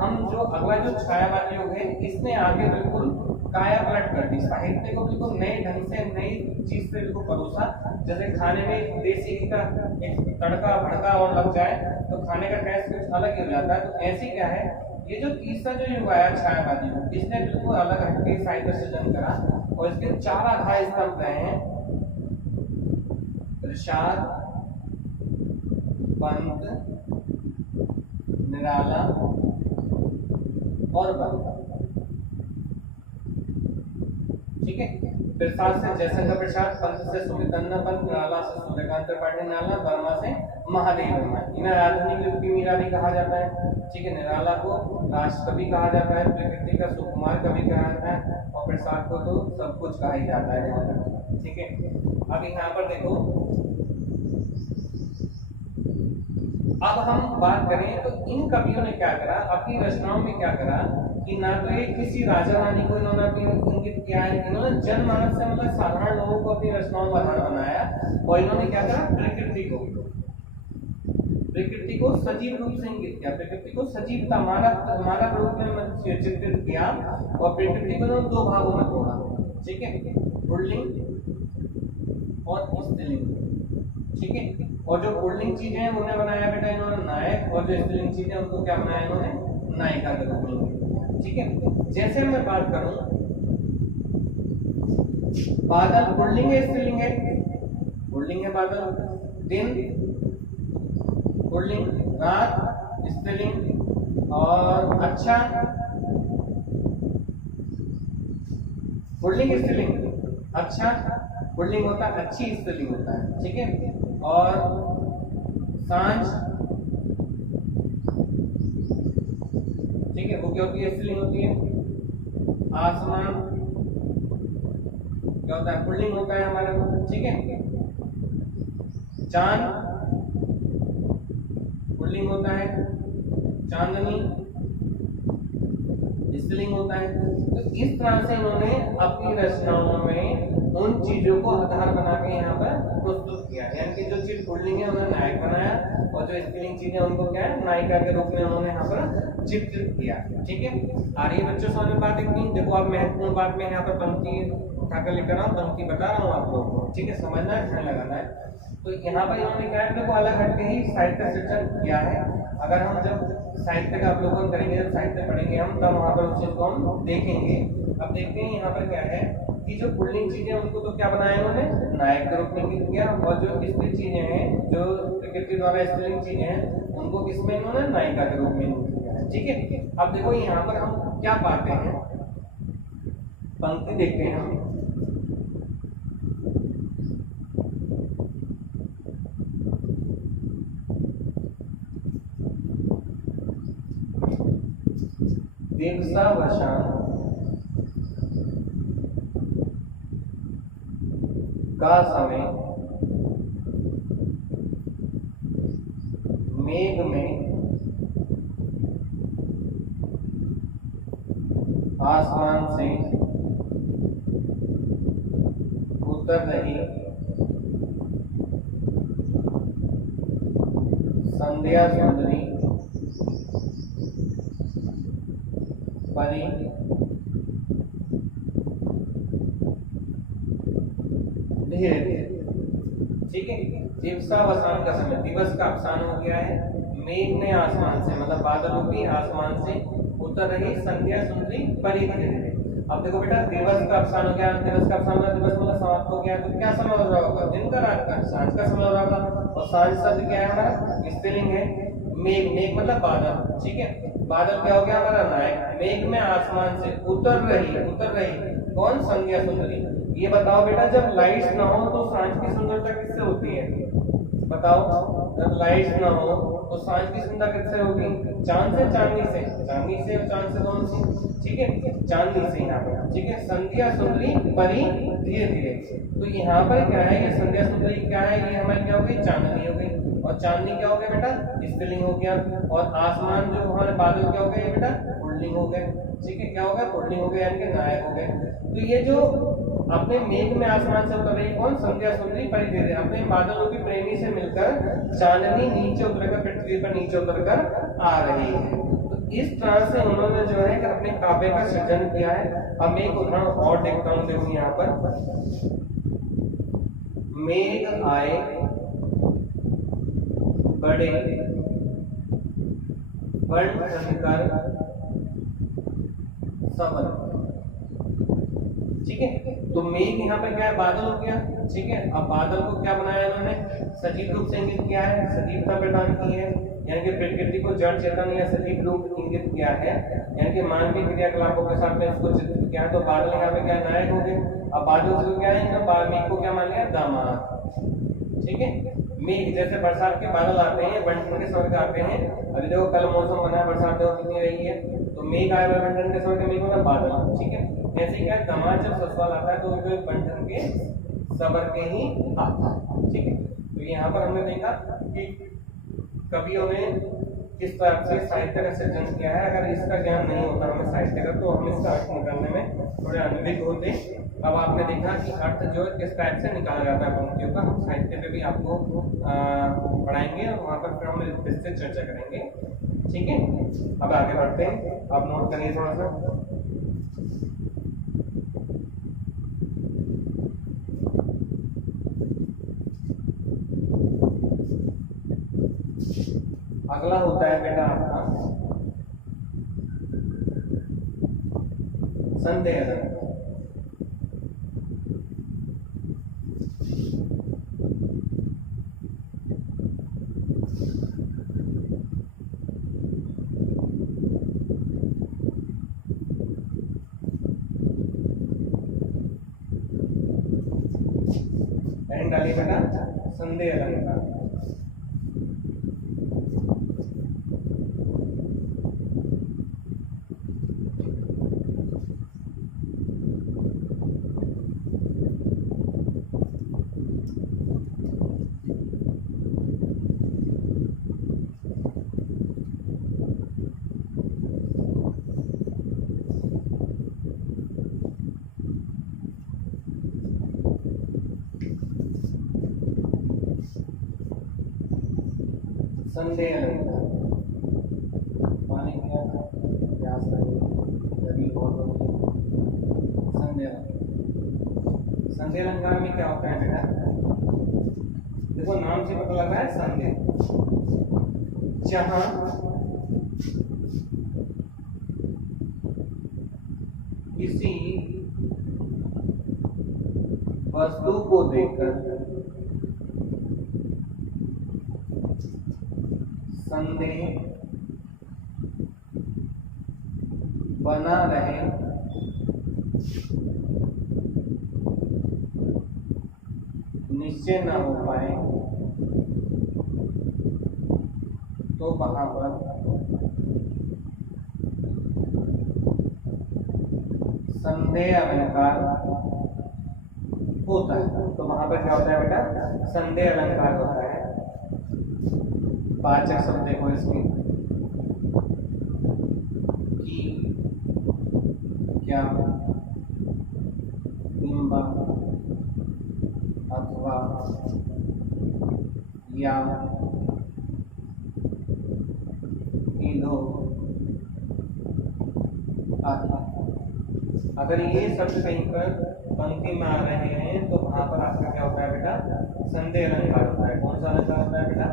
हम जो अगला जो छायावादी युग है, इसने आगे बिल्कुल काया पलट कर दी, साहित्य को बिल्कुल नए ढंग से, नई चीज से बिल्कुल परोसा। जैसे खाने में देसी घी का एक तड़का भड़का और लग जाए तो खाने का टेस्ट कुछ अलग ही हो जाता है। तो ऐसे क्या है, ये जो तीसरा जो युग आया छायावादी युग, इसने बिल्कुल अलग हटके साहित्य सृजन करा, और इसके 4 आधार स्तंभ रहे हैं, इरशाद, पंत, निराला और बंद। ठीक है, इरशाद से जयशंकर प्रसाद, पंत से सुमितन्ना पंत, निराला से सूर्यकांत त्रिपाठी निराला, वर्मा से महादेव वर्मा। इन्हें आधुनिक युग की मीरा भी कहा जाता है। ठीक है, निराला को राष्ट्रकवि कहा जाता है, प्रकृति का सुकुमार कवि कहा जाता है, और प्रसाद को तो सब कुछ कहा ही जाता है यहाँ पर। ठीक है, अब यहाँ पर देखो, अब हम बात करें तो इन कवियों ने क्या करा, अपनी रचनाओं में क्या करा कि ना तो ये किसी राजा रानी को इन्होंने अपनी इंगित किया है, इन्होंने जनमानस से मतलब साधारण लोगों को अपनी रचनाओं का आधार बनाया, और इन्होंने क्या करा, प्रकृति को सजीव रूप से इंगित किया, प्रकृति को सजीवता मानव रूप में चित्रित किया, और प्रकृति को 2 भागों में तोड़ा। ठीक है, पुल्लिंग और स्त्रीलिंग। ठीक है, और जो पुल्लिंग चीजें हैं उन्हें बनाया बेटा इन्होंने नायक, और जो स्त्रीलिंग चीजें उनको क्या बनाया इन्होंने नायिका के रूप में। ठीक है, जैसे मैं बात करूं बादल पुल्लिंग है स्त्रीलिंग है, पुल्लिंग है बादल, दिन पुल्लिंग, रात स्त्रीलिंग, और अच्छा पुल्लिंग स्त्रीलिंग, अच्छा पुल्लिंग होता है, अच्छी स्त्रीलिंग होता है। ठीक है, और सांझ, ठीक है, वो क्या होती है स्त्रीलिंग होती है। आसमान क्या होता है पुल्लिंग होता है हमारा। ठीक है, चांद पुल्लिंग होता है, चांदनी स्त्रीलिंग होता है। तो इस तरह से इन्होंने अपनी रचनाओं में उन चीजों को आधार बना के यहाँ पर प्रस्तुत किया, यानी कि जो चीज पुल्लिंग है उन्होंने नायक बनाया, और जो स्त्रीलिंग चीजें उनको क्या है नायिका के रूप में उन्होंने यहाँ पर चित्रित किया। ठीक है, आ रही है बच्चों समझ में बात इतनी। देखो आप महत्वपूर्ण बात में यहाँ पर पंक्ति उठाकर लेकर आऊँ, पंक्ति बता रहा हूँ आप लोगों को। ठीक है, समझना है, ध्यान लगाना है। तो यहाँ पर इन्होंने क्या है देखो अलग हटके ही साहित्य सृजन किया है। अगर हम जब साहित्य का अवलोकन करेंगे, जब साहित्य पढ़ेंगे हम, तब वहां पर उस चीज को हम देखेंगे। अब देखते हैं यहाँ पर क्या है कि जो पुल्लिंग चीजें उनको तो क्या बनाया इन्होंने नायक के रूप में किया, और जो स्त्री चीजें हैं, जो प्रकृति द्वारा स्त्रीलिंग चीजें हैं, उनको किसमें इन्होंने नायिका के रूप में किया। ठीक है, अब देखो यहाँ पर हम क्या पाते हैं, पंक्ति देखते हैं हम। दिवसावसान का समय मेघ में आसमान से उतर रही संध्या सुंदरी परी धीरे धीरे। ठीक है, दिवसावसान का समय, दिवस का अवसान हो गया है, मेघ ने आसमान से मतलब बादल रूपी आसमान से उतर रही संध्या सुंदरी परी धीरे धीरे। अब देखो बेटा दिवस का अवसान हो गया, दिवस का अवसान होगा, दिवस मतलब समाप्त हो गया, तो क्या समय हो रहा होगा दिन का रात का, सांझ का समय हो रहा होगा। और सांझ शब्द क्या है हमारा स्त्रीलिंग है, मेघ, मेघ मतलब बादल। ठीक है, बादल क्या हो गया हमारा नायक, मेघ में आसमान से उतर रही कौन संध्या सुंदरी। ये बताओ बेटा जब लाइट्स ना हो तो सांझ की सुंदरता किससे होती है, बताओ। जब लाइट्स ना हो तो सांझ की सुंदरता किससे होगी, चांद से, चांदनी से, चांदनी से और चांद से कौन सी, ठीक है चांदनी से यहाँ पर। ठीक है, संध्या सुंदरी परी धीरे धीरे। तो यहाँ पर क्या है ये संध्या सुंदरी क्या है, ये हमारी क्या हो गई चांदनी हो गई, और चांदनी क्या हो गया बेटा स्त्रीलिंग हो गया, और आसमान जो हमारे बादल क्या हो गए बेटा पुल्लिंग हो गए। ठीक है, क्या हो गया पुल्लिंग हो गया यानी कि नायक हो गए। तो ये जो अपने मेघ में आसमान से उतर रही कौन संध्या सुंदरी परी धीरे धीरे, अपने बादलों की प्रेमी से मिलकर चांदनी नीचे उतरकर पृथ्वी पर नीचे उतरकर आ रही है। तो इस तरह से उन्होंने जो है अपने काव्य का सृजन किया है। अब मैं एक उदाहरण और देखता हूँ, देखो यहाँ पर मेघ आए बड़े बन कर सबल। ठीक है, तो मेघ यहाँ पर क्या है बादल हो गया। ठीक है, अब बादल को क्या बनाया इन्होंने सजीव रूप से इंगित किया है, सजीवता प्रदान की है, यानी कि प्रकृति को जड़ चेतन या सजीव रूप इंगित किया है, यानी कि मानवीय क्रियाकलापों के साथ में इसको चित्रित किया है। तो बादल यहाँ पे क्या नायक हो गए। अब बादल को क्या है मेघ को क्या मान लिया दामाद। ठीक है, मेघ जैसे बरसात के बादल आते हैं बंटन के स्वर्ग आते हैं। अभी देखो कल मौसम बना बरसात देखो कितनी रही है, तो मेघ आए बंटन के स्वर्ग, मेघ होता बादल। ठीक है, ऐसे क्या दामाद जब ससुराल आता है तो वो बंटन के सबर के ही आता है। ठीक है, तो यहाँ पर हमने देखा कि कवियों ने किस तरह से साहित्य का सृजन किया है। अगर इसका ज्ञान नहीं होता हमें साहित्य का तो हम इसका अर्थ निकालने में थोड़े अनभिज्ञ होते। अब आपने देखा कि अर्थ जो है किस टाइप से निकाला जाता है पंक्तियों का, हम साहित्य पे भी आपको पढ़ाएंगे और वहाँ पर फिर हम विस्तृत चर्चा करेंगे। ठीक है, अब आगे बढ़ते हैं, आप नोट करिए थोड़ा सा। अगला होता है बेटा आपका संदेह अलंकार। डालिए बेटा संदेह अलंकार। संदेह अलंकार पानी पिया था, प्यास लगी, गर्मी बहुत हो गई। संदेह अलंकार में क्या होता है बेटा? देखो नाम से पता लग रहा है संदेह। जहां किसी वस्तु को देखकर संदेह बना रहे, निश्चय न हो पाए, तो वहां पर संदेह अलंकार होता है। तो वहां पर क्या होता है बेटा? संदेह अलंकार होता है। वाचक शब्द देखो इसके कि, क्या, किंबा, अथवा, या, इधो, अगर ये शब्द कहीं पर पंक्ति में आ रहे हैं तो वहां पर आपका क्या होता है बेटा? संदेह अलंकार होता है। कौन सा अलंकार होता है बेटा?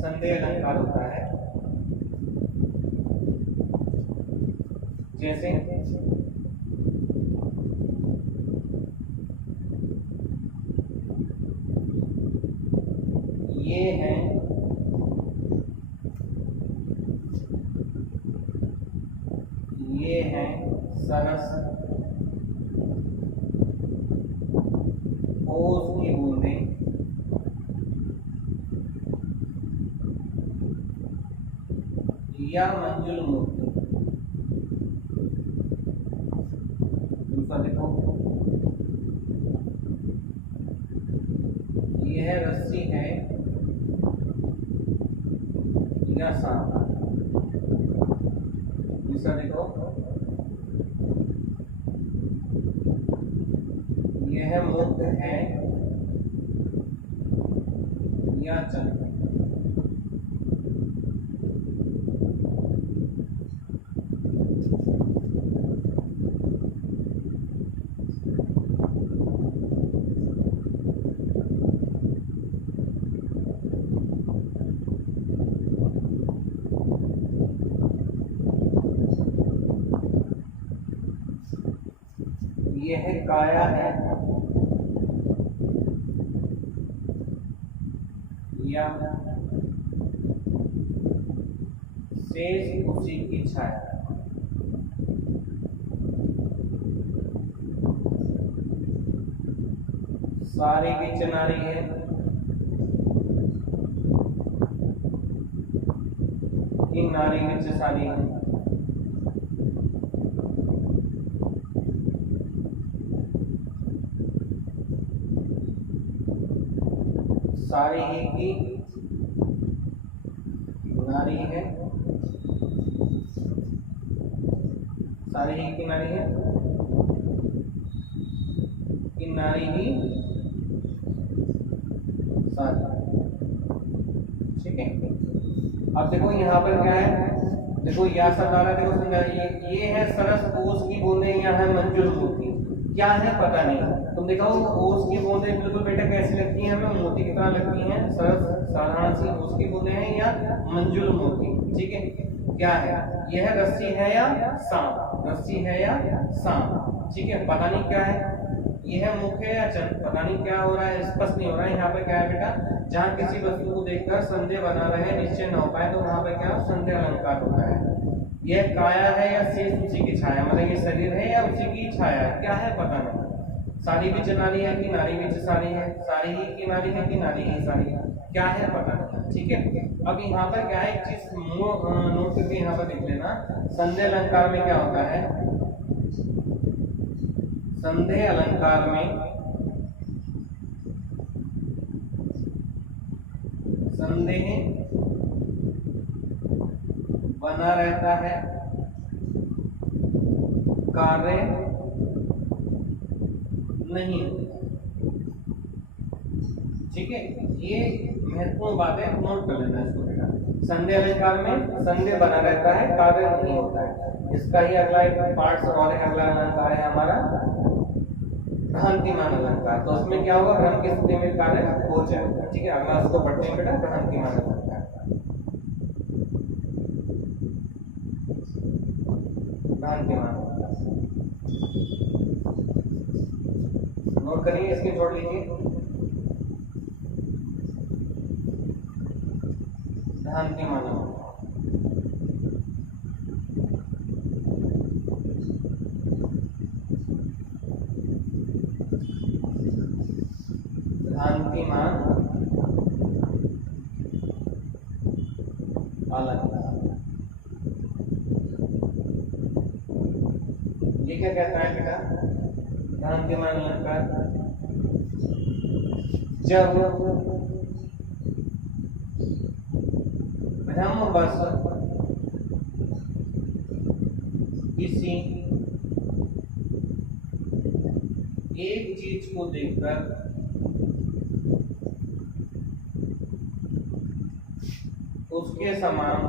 संदेह अलंकार होता है। जैसे ये है सरस ओस की बूंदें, या मंजुल मूर्ति। दूसरा देखो, यह रस्सी है या सांप। दूसरा देखो, यह मुक्त है या चंद्र। यह काया है या शेष उसी की छाया। सारी की चनारी है कि नारी विच सारी है। सारी ही की नारी है, सारी ही की नारी है कि नारी ही सारी। ठीक है। अब देखो यहाँ पर क्या है? देखो या सदारा, देखो ये है सरस ओस की बूंदें, यहाँ है मंजुल मूर्ति। क्या है पता नहीं। तुम देखो ओस की बूंदें बिल्कुल बेटा कैसी लगती हैं, हमें मोती की तरह लगती हैं, सरल साधारण सी ओस की बूंदें हैं या मंजुल मोती। ठीक है, क्या है यह, रस्सी है या सांप, रस्सी है या सांप। ठीक है, पता नहीं क्या है, यह मुख है या चंद, पता नहीं क्या हो रहा है, स्पष्ट नहीं हो रहा है। यहाँ पे क्या है बेटा, जहाँ किसी वस्तु को देखकर संदेह बना रहे, निश्चय न हो पाए, तो वहां पे क्या संदेह अलंकार होता है। यह काया है या शेष उसी की छाया, मतलब ये शरीर है या उसी की छाया है, क्या है पता नहीं। सारी बीच नारी है कि नारी बीच सारी है, सारी ही की नारी है कि नारी ही सारी है, क्या है पता नहीं। ठीक है, अब यहाँ पर क्या है, एक चीज नोट करके यहाँ पर देख लेना, संदेह अलंकार में क्या होता है। संदेह अलंकार में संदेह बना रहता है, कार्य नहीं। ठीक है, ये महत्वपूर्ण बात है, नोट कर लेना इसको बेटा। संदेह अलंकार में संदेह बना रहता है, कार्य नहीं होता है। इसका ही अगला एक पार्ट और अगला अलंकार है हमारा भ्रांतिमान अलंकार। तो उसमें क्या होगा, भ्रम की स्थिति में कार्य हो जाएगा। ठीक है, अगला उसको पढ़ते हैं बेटा, भ्रांतिमान अलंकार। भ्रांतिमान नोट करिए, इसके जोड़ लीजिए। भ्रांतिमान भ्रांतिमान अलंकार, ये क्या कहता है बेटा, भ्रांतिमान अलंकार, जब भ्रमवश किसी एक चीज को देखकर उसके समान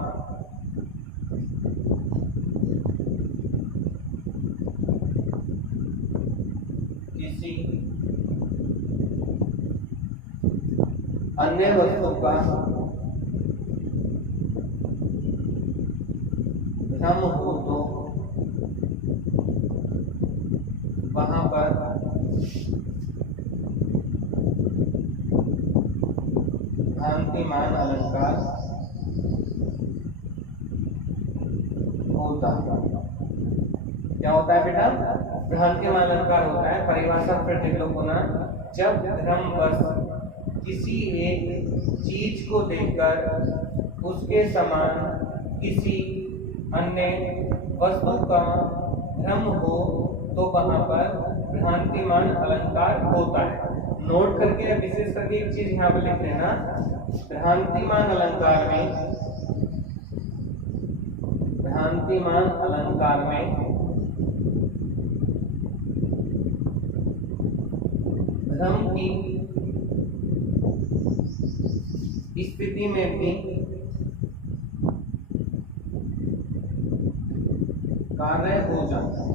किसी अन्य वस्तु का भ्रम हो तो वहां पर भ्रांतिमान अलंकार होता है। क्या होता है बेटा, भ्रांतिमान अलंकार होता है। परिभाषा फिर देख लो पुनः, जब भ्रमवश किसी एक चीज को देखकर उसके समान किसी अन्य वस्तु का भ्रम हो तो वहां पर भ्रांतिमान अलंकार होता है। नोट करके विशेष करके एक चीज यहाँ पर लिख लेना, भ्रांतिमान अलंकार में, भ्रांतिमान अलंकार में भ्रम की स्थिति में भी कार्य हो जाता है।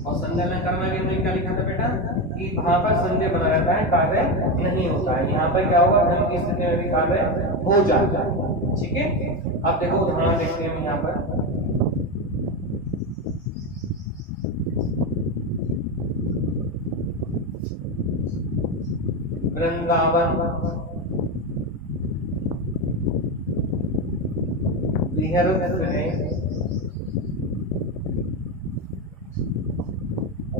और संदेह अलंकार में भी हमने क्या लिखा था बेटा, कि वहां पर संदेह बना रहता है, कार्य नहीं होता है। यहाँ पर क्या होगा, भ्रम की स्थिति में भी कार्य हो जाता है। ठीक है, अब देखो उदाहरण देखते हैं हम यहाँ पर। वृंदावन विहरत रहे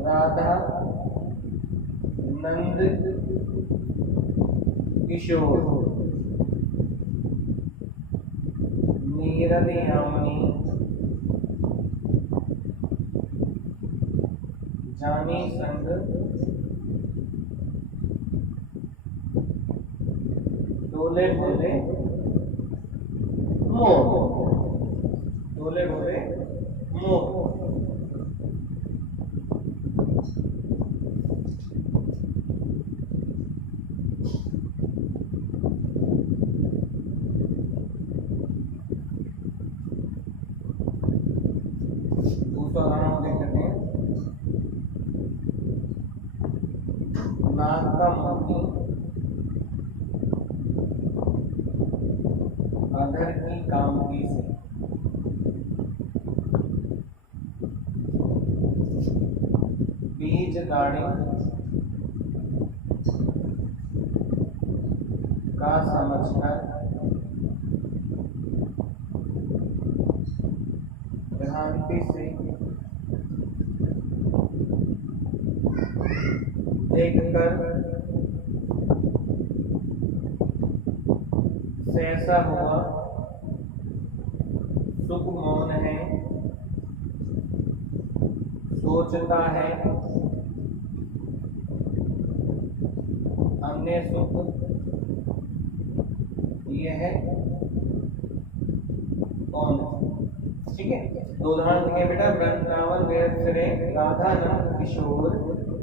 राधा नंद किशोर नीरद यामिनी जानी संग डोले डोले मोह, डोले डोले मोह। दूसरा उदाहरण देख लेते हैं। नाक का मोती अधर की कांति से बीज दाढ़ी का समझकर भ्रांति से देखकर ऐसा हुआ सुख मौन है, सोचता है अन्य सुख यह कौन। ठीक है, दो उदाहरण देखें बेटा। वृंदावन विरत्रे राधा नंद किशोर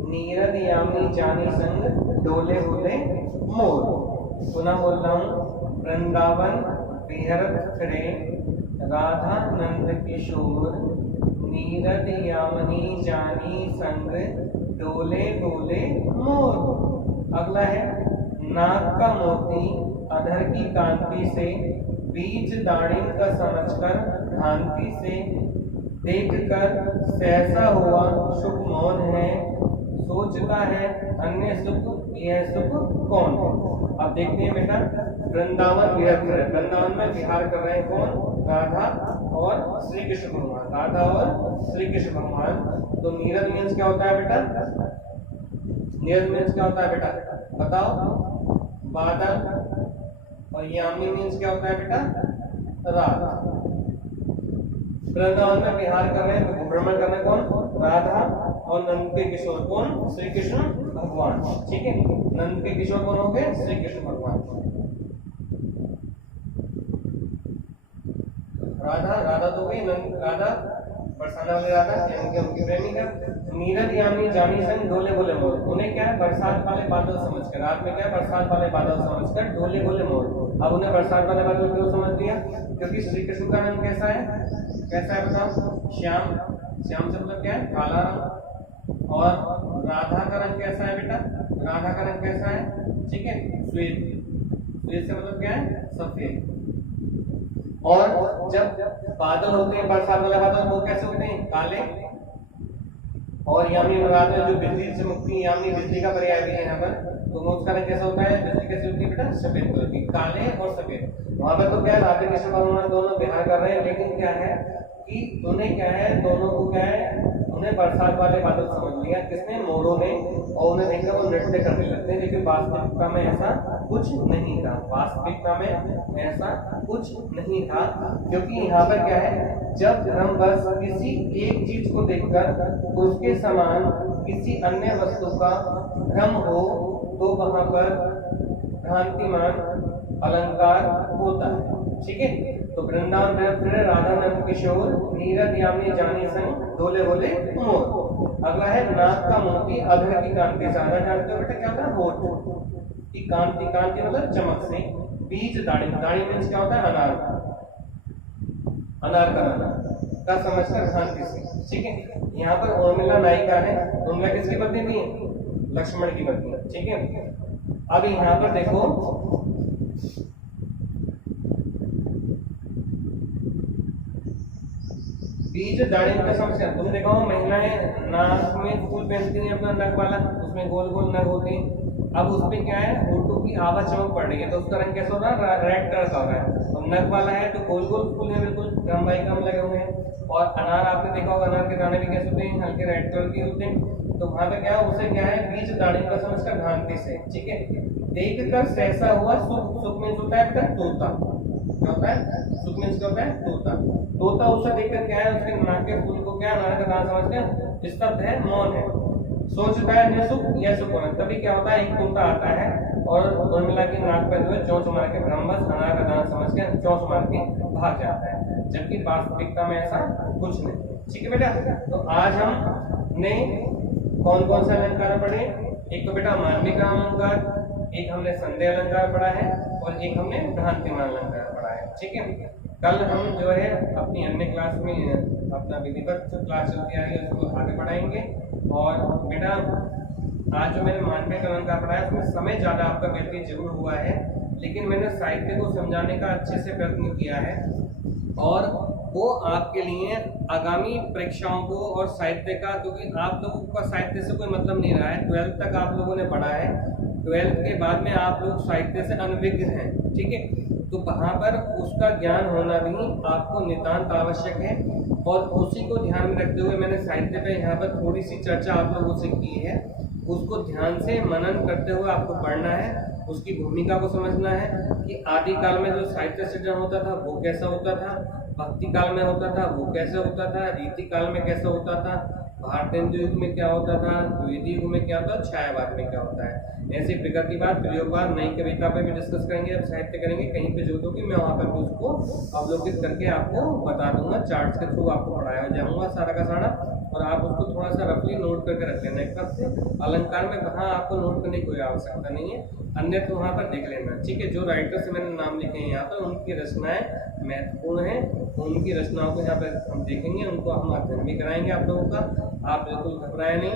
नीरद यामिनी जानी संग डोले होते मोर। पुनः बोल रहा हूँ, वृंदावन विहरत राधा नंद किशोर नीरद यामिनी जानी संग डोले डोले मोर। अगला है, नाक का मोती अधर की कांति से बीज दाढ़िम का समझकर भ्रांति से देखकर सहसा हुआ सुख मौन है, सोचता है अन्य सुख यह सुख कौन है। अब देखते हैं बेटा, वृंदावन विहरत है, वृंदावन में विहार कर रहे हैं कौन, राधा और श्री कृष्ण भगवान, राधा और श्री कृष्ण भगवान। तो नीरद मीन्स क्या होता है बेटा, नीरद मीन्स क्या होता है बेटा बताओ, बादल। और यामिनी मीन्स क्या होता है बेटा, रात। वृंदावन में विहार कर रहे हैं, भ्रमण कर रहे हैं कौन, राधा और नंद के किशोर कौन, श्री कृष्ण भगवान। ठीक है, नंद के किशोर कौन हो गए, श्री कृष्ण भगवान। राधा, राधा तो गई, नंद राधा बरसाने वाली राधा यानी कि उनकी प्रेमिका। नीरद यामिनी जानी संग डोले बोले मोर, उन्हें क्या है बरसात वाले बादल समझकर, रात में क्या है बरसात वाले बादल समझकर डोले बोले मोर। अब उन्हें बरसात वाले बादल क्यों समझ लिया, क्योंकि श्री कृष्ण का रंग कैसा है, कैसा है बताओ, श्याम। श्याम से मतलब क्या है, काला रंग। और राधा का रंग कैसा है बेटा, राधा का रंग कैसा है, ठीक है, श्वेत। श्वेत से मतलब क्या है, सफेद। और जब बादल होते हैं बरसात वाले बादल, वो कैसे होते हैं, काले। और यामिनी रात में जो बिजली चमकती है, यामिनी बिजली का पर्याय भी है यहाँ पर, तो उसका रंग कैसा होता है, बिजली कैसी होती है बेटा, सफेद कलर की, काले और सफेद। वहां पर तो क्या है, राधा कृष्ण भगवान दोनों विहार कर रहे हैं, लेकिन क्या है कि उन्हें क्या है, दोनों को क्या है, उन्हें बरसात वाले बादल समझ लिया, किसने, मोरों ने। और उन्हें देखकर वो नृत्य करने लगते हैं, लेकिन वास्तविकता में ऐसा कुछ नहीं था, वास्तविकता में ऐसा कुछ नहीं था। क्योंकि यहाँ पर क्या है, जब हम बस किसी एक चीज को देखकर उसके समान किसी अन्य वस्तु का भ्रम हो, तो वहां पर भ्रांतिमान अलंकार होता है। ठीक है, तो वृंदावन राधा नंद किशोर नीरद यामिनी जानी संग डोले बोले मोर। अगला है, नाक का मोती अधर की कांति से, आधा जानते हो बेटा क्या होता है, होठ की कांति, कांति मतलब चमक से। बीज दाढ़ी, दाढ़ी मीन्स क्या होता है, अनार, अनार का दाना का समझकर भ्रांति से। ठीक है, यहाँ पर उर्मिला नायिका है, उर्मिला किसकी पत्नी थी, लक्ष्मण की पत्नी। ठीक है, अब यहाँ पर देखो, बीज दाढ़ी का समस्या, तुम देखो महिलाएं नाक में फूल पहनती हैं अपना नक वाला, उसमें गोल गोल नग होती है। अब उसमें क्या है, होठों की आवा चमक पड़ रही है, तो उसका रंग कैसा हो रहा है, रेड कलर का हो रहा है। और नक वाला है तो गोल गोल फूल है, बिल्कुल कम बाई कम लगे हुए हैं। और अनार आपने देखा होगा, अनार के दाने भी कैसे होते हैं, हल्के रेड कलर के होते हैं। तो वहां पे क्या है, उसे क्या है, बीज दाढ़ी का समझकर भ्रांति से, ठीक है, देख कर सहसा हुआ सुख। सुख में होता है तोता, क्या होता है, सुख में होता है तोता। तोता उसे देखकर क्या है, उसके नाक के फूल को क्या अनार का दाना समझकर स्तब्ध है, मौन है, सोचता है न सुख यह सुख होना। तभी क्या होता है, एक तोता आता है और उर्मिला की नाक पर जो है चोंच मार के ब्रह्मस अनार का दाना समझ के चोंच मार के भाग जाता है, जबकि वास्तविकता में ऐसा कुछ नहीं। ठीक है बेटा, तो आज हमने कौन कौन से अलंकार पढ़े, एक तो बेटा मार्मिका अलंकार, एक हमने संदेह अलंकार पढ़ा है, और एक हमने भ्रांतिमान अलंकार पढ़ा है। ठीक है, कल हम जो है अपनी अन्य क्लास में अपना विधिवत क्लास चलती आ रही है उसको आगे बढ़ाएंगे। और बेटा आज जो मैंने मानवीय कलन का पढ़ाया उसमें समय ज़्यादा आपका व्यतीत जरूर हुआ है, लेकिन मैंने साहित्य को समझाने का अच्छे से प्रयत्न किया है और वो आपके लिए आगामी परीक्षाओं को और साहित्य का, क्योंकि आप लोगों का साहित्य से कोई मतलब नहीं रहा है, 12th तक आप लोगों ने पढ़ा है, 12th के बाद में आप लोग साहित्य से अनभिज्ञ हैं, ठीक है। तो वहाँ पर उसका ज्ञान होना भी आपको नितांत आवश्यक है और उसी को ध्यान में रखते हुए मैंने साहित्य पे यहाँ पर थोड़ी सी चर्चा आप लोगों से की है। उसको ध्यान से मनन करते हुए आपको पढ़ना है, उसकी भूमिका को समझना है कि आदिकाल में जो साहित्य सृजन होता था वो कैसा होता था, भक्ति काल में होता था वो कैसे होता था, रीति काल में कैसा होता था, भारतेंदु युग में क्या होता था, द्विवेदी युग में क्या होता है, छायावाद में क्या होता है। ऐसे प्रगतिवाद, प्रयोगवाद, नई कविता पे भी डिस्कस करेंगे, अब साहित्य करेंगे। कहीं पे जो होगी मैं वहाँ पर उसको अवलोकित करके आपको बता दूंगा, चार्ट्स के थ्रू आपको पढ़ाया जाऊंगा सारा का सारा, और आप उसको थोड़ा सा रफली नोट करके रख लेना एक तरफ से। अलंकार में वहाँ आपको नोट करने की कोई आवश्यकता नहीं है, अन्यथा वहाँ पर देख लेना, ठीक है। जो राइटर से मैंने नाम लिखे हैं यहाँ पर उनकी रचनाएं महत्वपूर्ण हैं, उनकी रचनाओं को यहाँ पर हम देखेंगे, उनको हम अध्ययन भी कराएंगे आप लोगों का। आप बिल्कुल घबराए नहीं,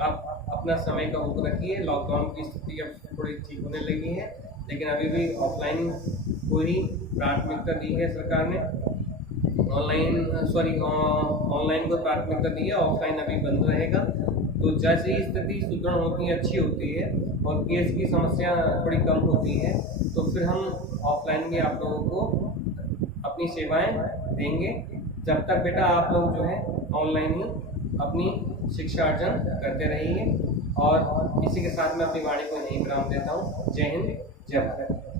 आप अपना समय का बुक रखिए। लॉकडाउन की स्थिति अब थोड़ी ठीक होने लगी है, लेकिन अभी भी ऑफलाइन को ही प्राथमिकता दी है सरकार ने, ऑनलाइन को प्राथमिकता दी है, ऑफलाइन अभी बंद रहेगा। तो जैसे ही स्थिति सुदृढ़ होती है, अच्छी होती है और केस की समस्या थोड़ी कम होती है, तो फिर हम ऑफलाइन भी आप लोगों को अपनी सेवाएं देंगे। जब तक बेटा आप लोग जो है ऑनलाइन ही अपनी शिक्षा अर्जन करते रहिए। और इसी के साथ मैं अपनी वाणी को यहीं विराम देता हूँ। जय हिंद, जय भारत।